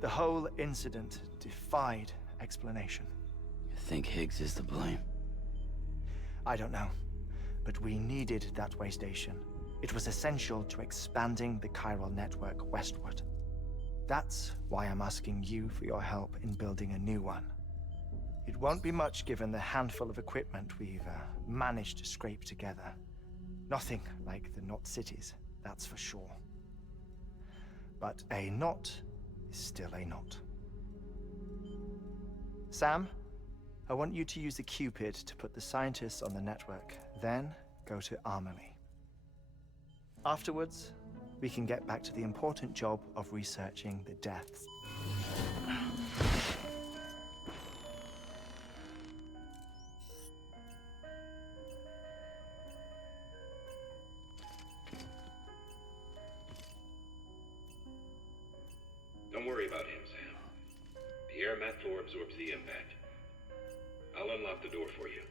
The whole incident defied explanation. You think Higgs is to blame? I don't know, but we needed that way station. It was essential to expanding the chiral network westward. That's why I'm asking you for your help in building a new one. It won't be much given the handful of equipment we've managed to scrape together. Nothing like the knot cities, that's for sure. But a knot is still a knot. Sam, I want you to use the Cupid to put the scientists on the network, then go to Amelie. Afterwards, we can get back to the important job of researching the deaths. Don't worry about him, Sam. The air mat floor absorbs the impact. I'll unlock the door for you.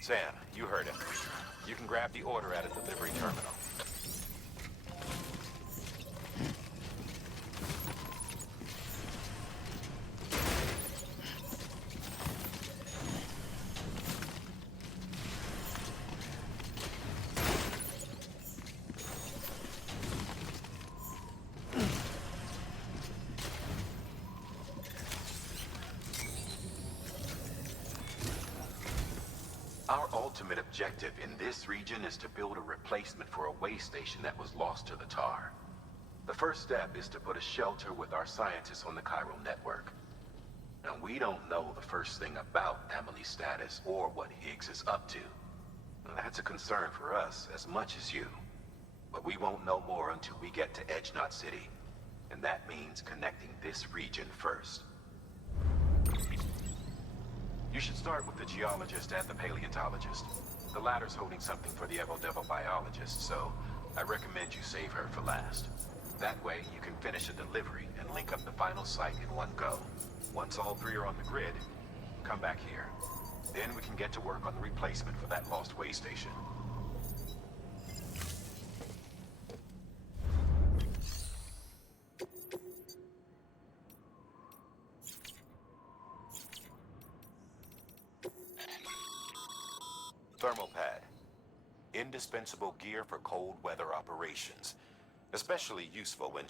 Sam, you heard him. You can grab the order at a delivery terminal. Our ultimate objective in this region is to build a replacement for a way station that was lost to the tar. The first step is to put a shelter with our scientists on the chiral network. Now, we don't know the first thing about Amelie's status or what Higgs is up to. Now, that's a concern for us as much as you. But we won't know more until we get to Edgenot City. And that means connecting this region first. You should start with the geologist and the paleontologist. The latter's holding something for the Evo-Devo biologist, so I recommend you save her for last. That way, you can finish a delivery and link up the final site in one go. Once all three are on the grid, come back here. Then we can get to work on the replacement for that lost way station. Thermal pad. Indispensable gear for cold weather operations. Especially useful when